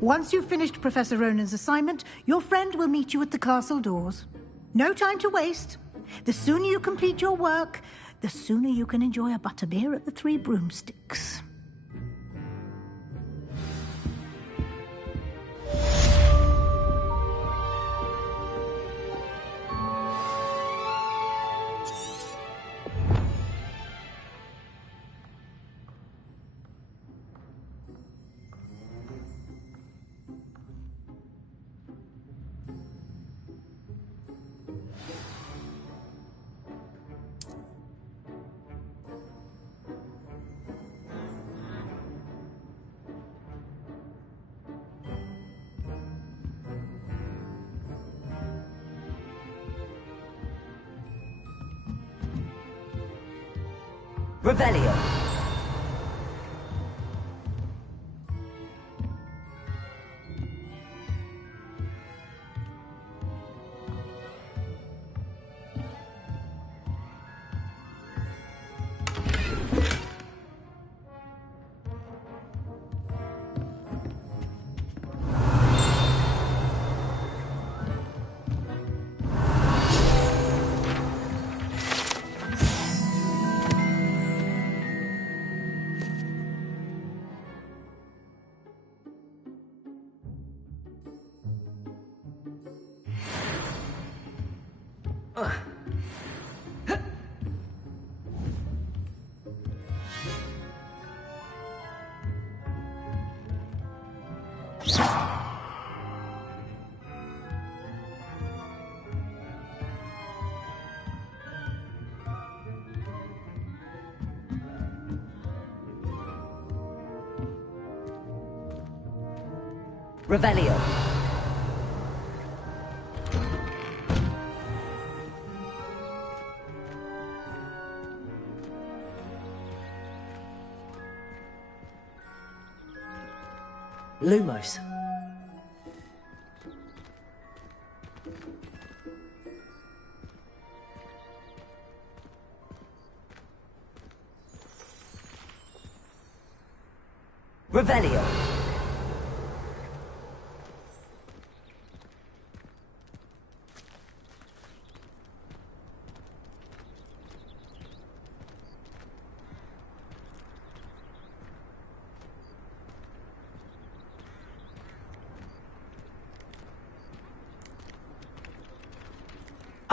Once you've finished Professor Ronan's assignment, your friend will meet you at the castle doors. No time to waste. The sooner you complete your work, the sooner you can enjoy a butterbeer at the Three Broomsticks. Revelio. Revelio. Lumos. Revelio.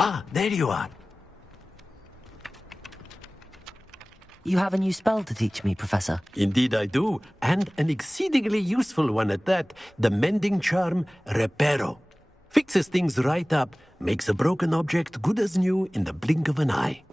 Ah, there you are. You have a new spell to teach me, Professor. Indeed I do, and an exceedingly useful one at that. The mending charm, Reparo. Fixes things right up, makes a broken object good as new in the blink of an eye.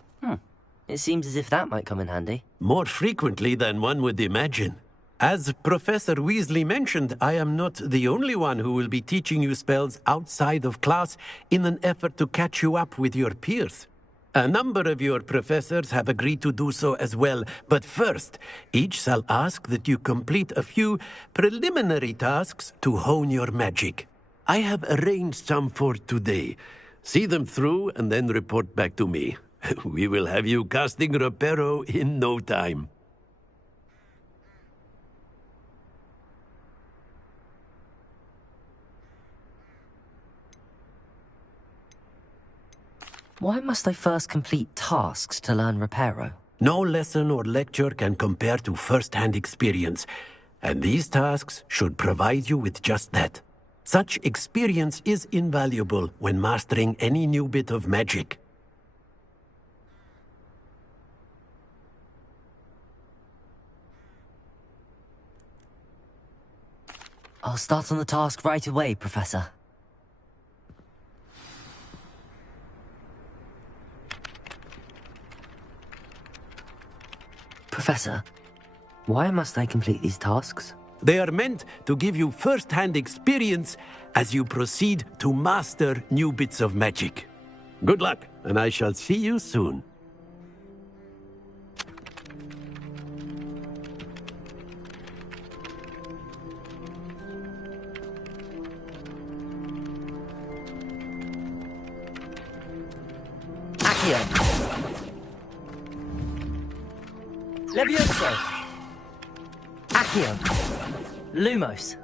It seems as if that might come in handy. More frequently than one would imagine. As Professor Weasley mentioned, I am not the only one who will be teaching you spells outside of class in an effort to catch you up with your peers. A number of your professors have agreed to do so as well, but first, each shall ask that you complete a few preliminary tasks to hone your magic. I have arranged some for today. See them through and then report back to me. We will have you casting Reparo in no time. Why must I first complete tasks to learn Reparo? No lesson or lecture can compare to first-hand experience, and these tasks should provide you with just that. Such experience is invaluable when mastering any new bit of magic. I'll start on the task right away, Professor. Professor, why must I complete these tasks? They are meant to give you first-hand experience as you proceed to master new bits of magic. Good luck, and I shall see you soon. Accio. Levioso. Accio. Lumos.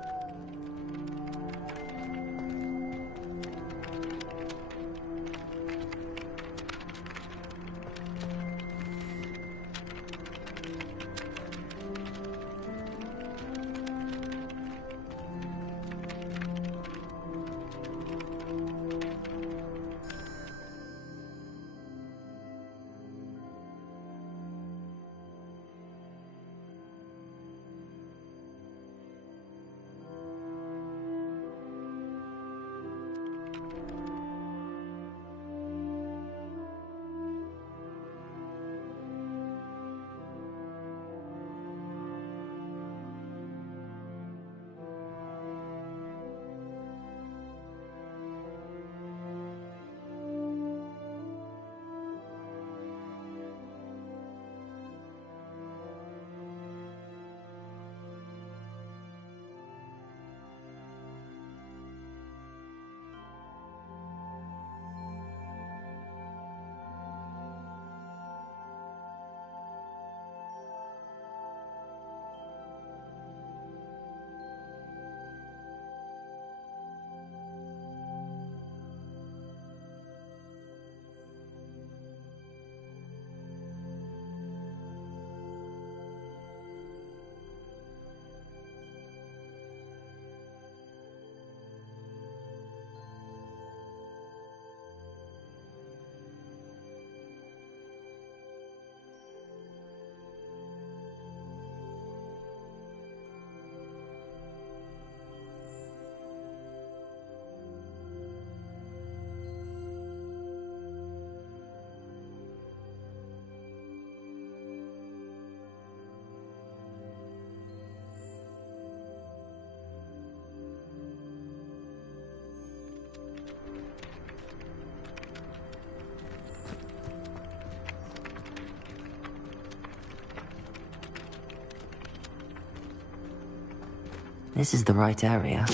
This is the right area.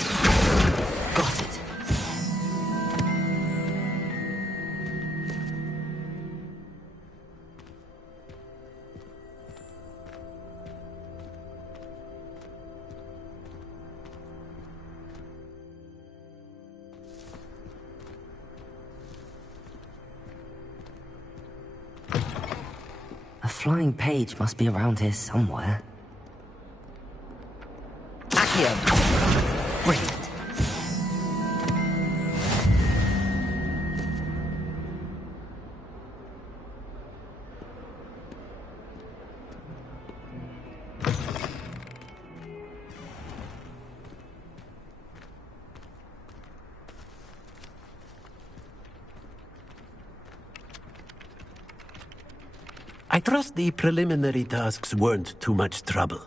Got it. A flying page must be around here somewhere. Accio! Brilliant. I trust the preliminary tasks weren't too much trouble.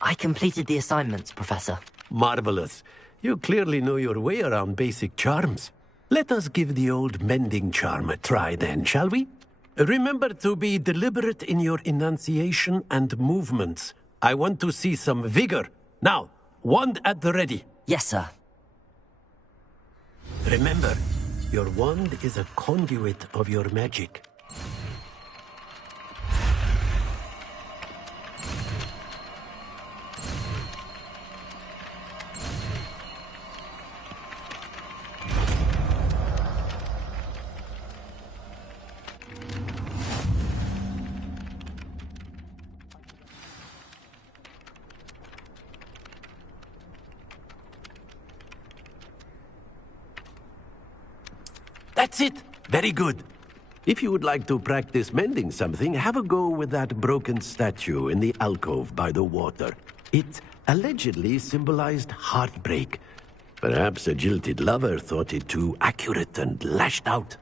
I completed the assignments, Professor. Marvelous. You clearly know your way around basic charms. Let us give the old mending charm a try then, shall we? Remember to be deliberate in your enunciation and movements. I want to see some vigor. Now, wand at the ready. Yes, sir. Remember, your wand is a conduit of your magic. That's it! Very good. If you would like to practice mending something, have a go with that broken statue in the alcove by the water. It allegedly symbolized heartbreak. Perhaps a jilted lover thought it too accurate and lashed out.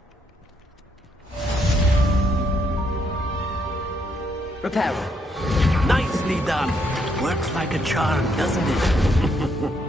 Reparo. Nicely done. Works like a charm, doesn't it?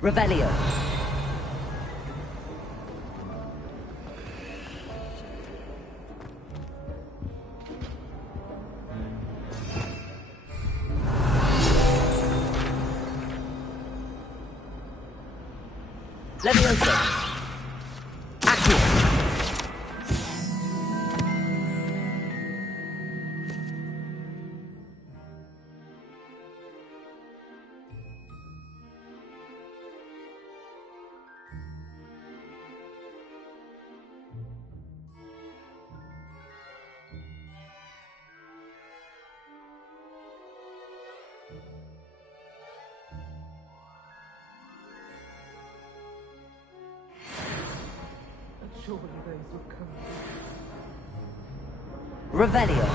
Revelio. Leviosa. Accio. Revelio.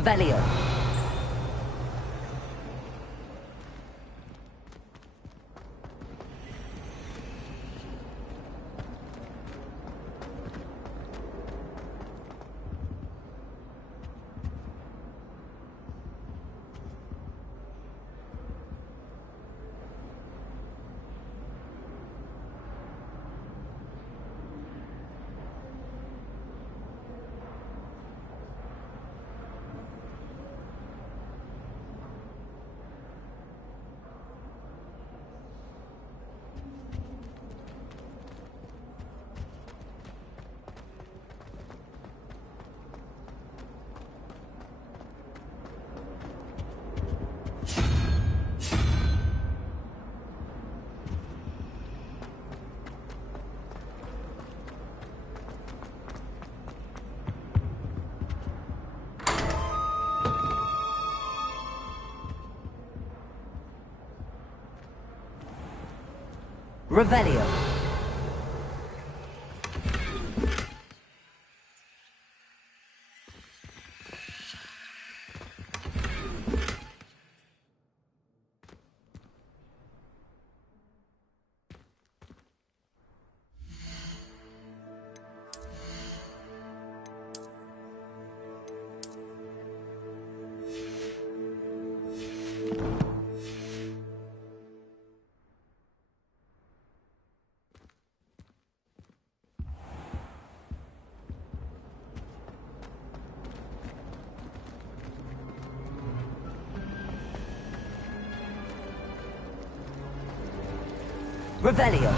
Revelio. Revelio. Revelio.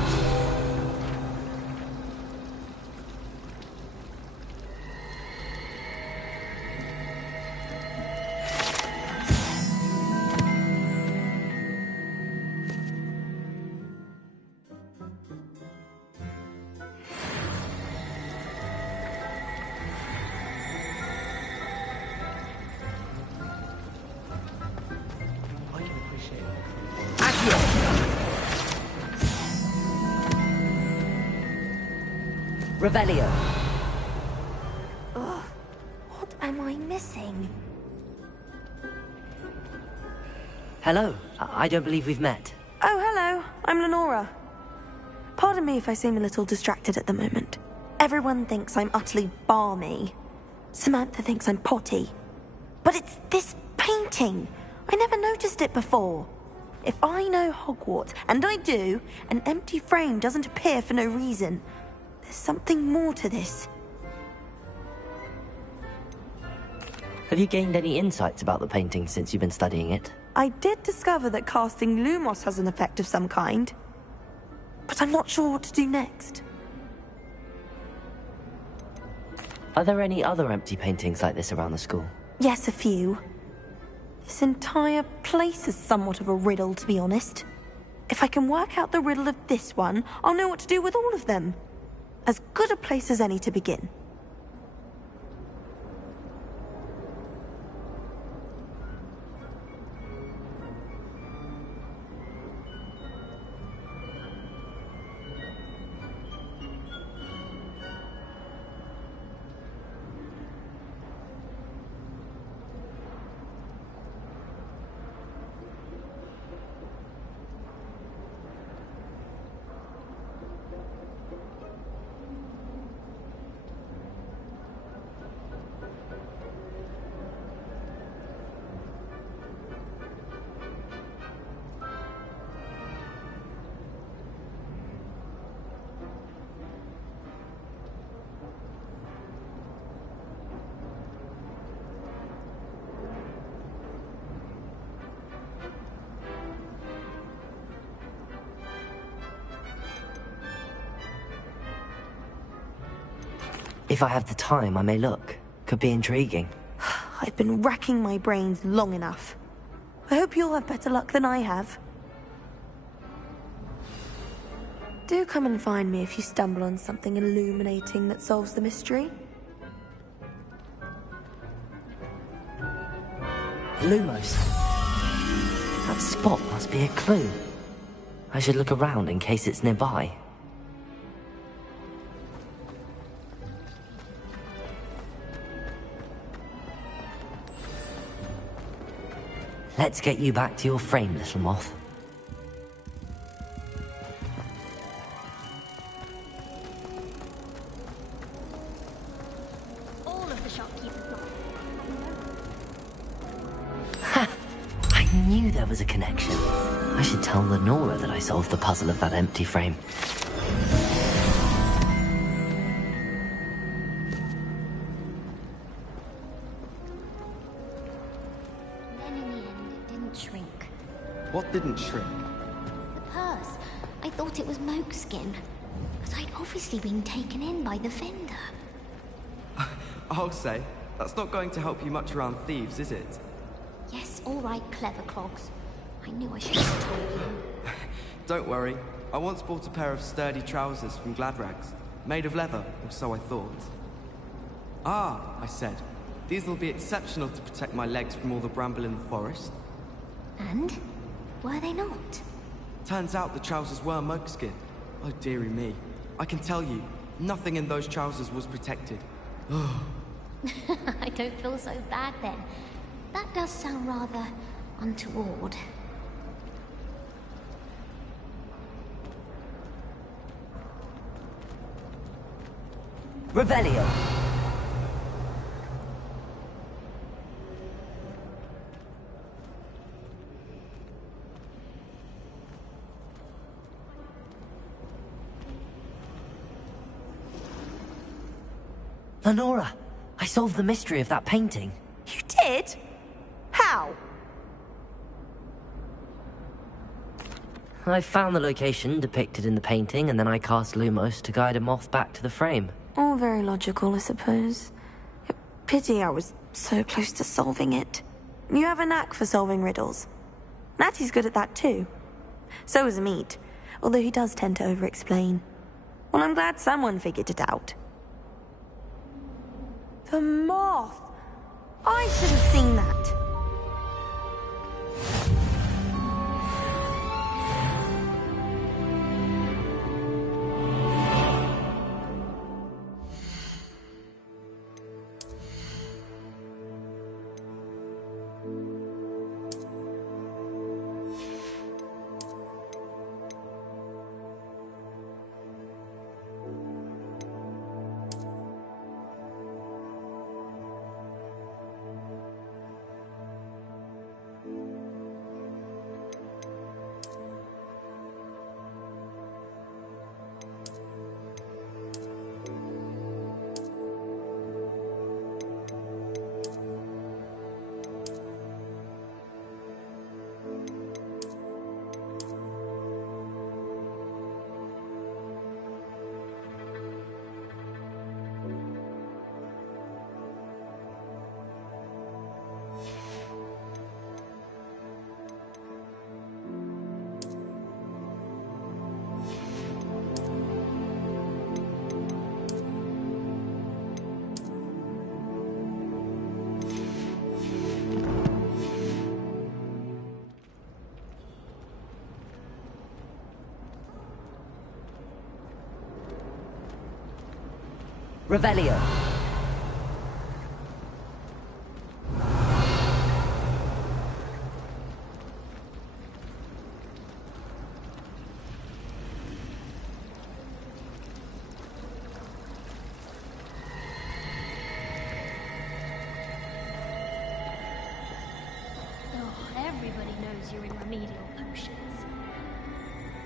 Revelio. Ugh, what am I missing? Hello. I don't believe we've met. Oh, hello. I'm Lenora. Pardon me if I seem a little distracted at the moment. Everyone thinks I'm utterly balmy. Samantha thinks I'm potty. But it's this painting. I never noticed it before. If I know Hogwarts, and I do, an empty frame doesn't appear for no reason. There's something more to this. Have you gained any insights about the painting since you've been studying it? I did discover that casting Lumos has an effect of some kind. But I'm not sure what to do next. Are there any other empty paintings like this around the school? Yes, a few. This entire place is somewhat of a riddle, to be honest. If I can work out the riddle of this one, I'll know what to do with all of them. As good a place as any to begin. If I have the time, I may look. Could be intriguing. I've been racking my brains long enough. I hope you'll have better luck than I have. Do come and find me if you stumble on something illuminating that solves the mystery. Lumos. That spot must be a clue. I should look around in case it's nearby. Let's get you back to your frame, little moth. All of the shopkeepers got Ha! I knew there was a connection. I should tell Lenora that I solved the puzzle of that empty frame. Then in the end, it didn't shrink. What didn't shrink? The purse. I thought it was Mokeskin. But I'd obviously been taken in by the vendor. I'll say, that's not going to help you much around thieves, is it? Yes, all right, clever clogs. I knew I should have told you. Don't worry. I once bought a pair of sturdy trousers from Gladrags. Made of leather, or so I thought. Ah, I said. These will be exceptional to protect my legs from all the bramble in the forest. And? Were they not? Turns out the trousers were Mokeskin. Oh, dearie me. I can tell you, nothing in those trousers was protected. I don't feel so bad then. That does sound rather untoward. Revelio! Lenora! I solved the mystery of that painting. You did? How? I found the location depicted in the painting, and then I cast Lumos to guide a moth back to the frame. All very logical, I suppose. Pity I was so close to solving it. You have a knack for solving riddles. Natty's good at that too. So is Amit, although he does tend to over-explain. Well, I'm glad someone figured it out. The moth! I should have seen that. Revelio. Everybody knows you're in remedial potions.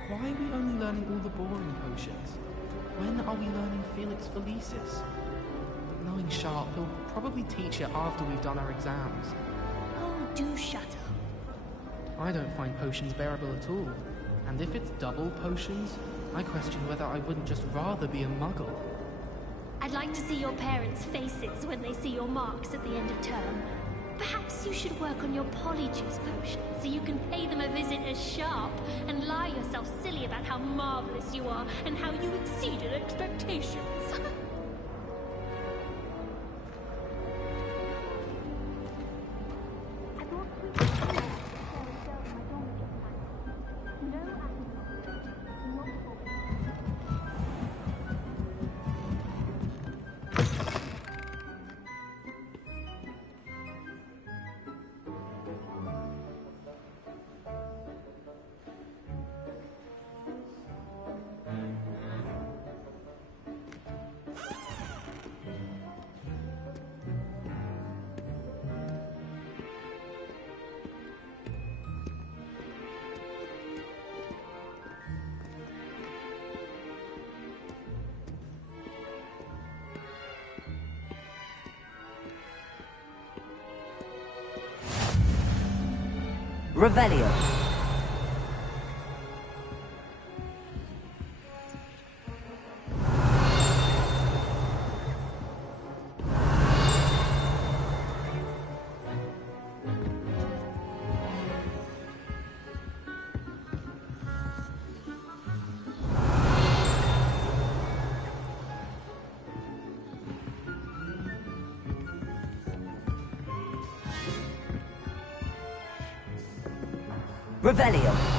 Why are we only learning all the boring potions? When are we learning Felix Felicis? Knowing Sharp, he'll probably teach it after we've done our exams. Oh, do shut up. I don't find potions bearable at all. And if it's double potions, I question whether I wouldn't just rather be a muggle. I'd like to see your parents' faces when they see your marks at the end of term. Perhaps you should work on your polyjuice potion so you can pay them a visit as Sharp and lie yourself silly about how marvelous you are and how you exceeded expectations. Revelio. Revelio.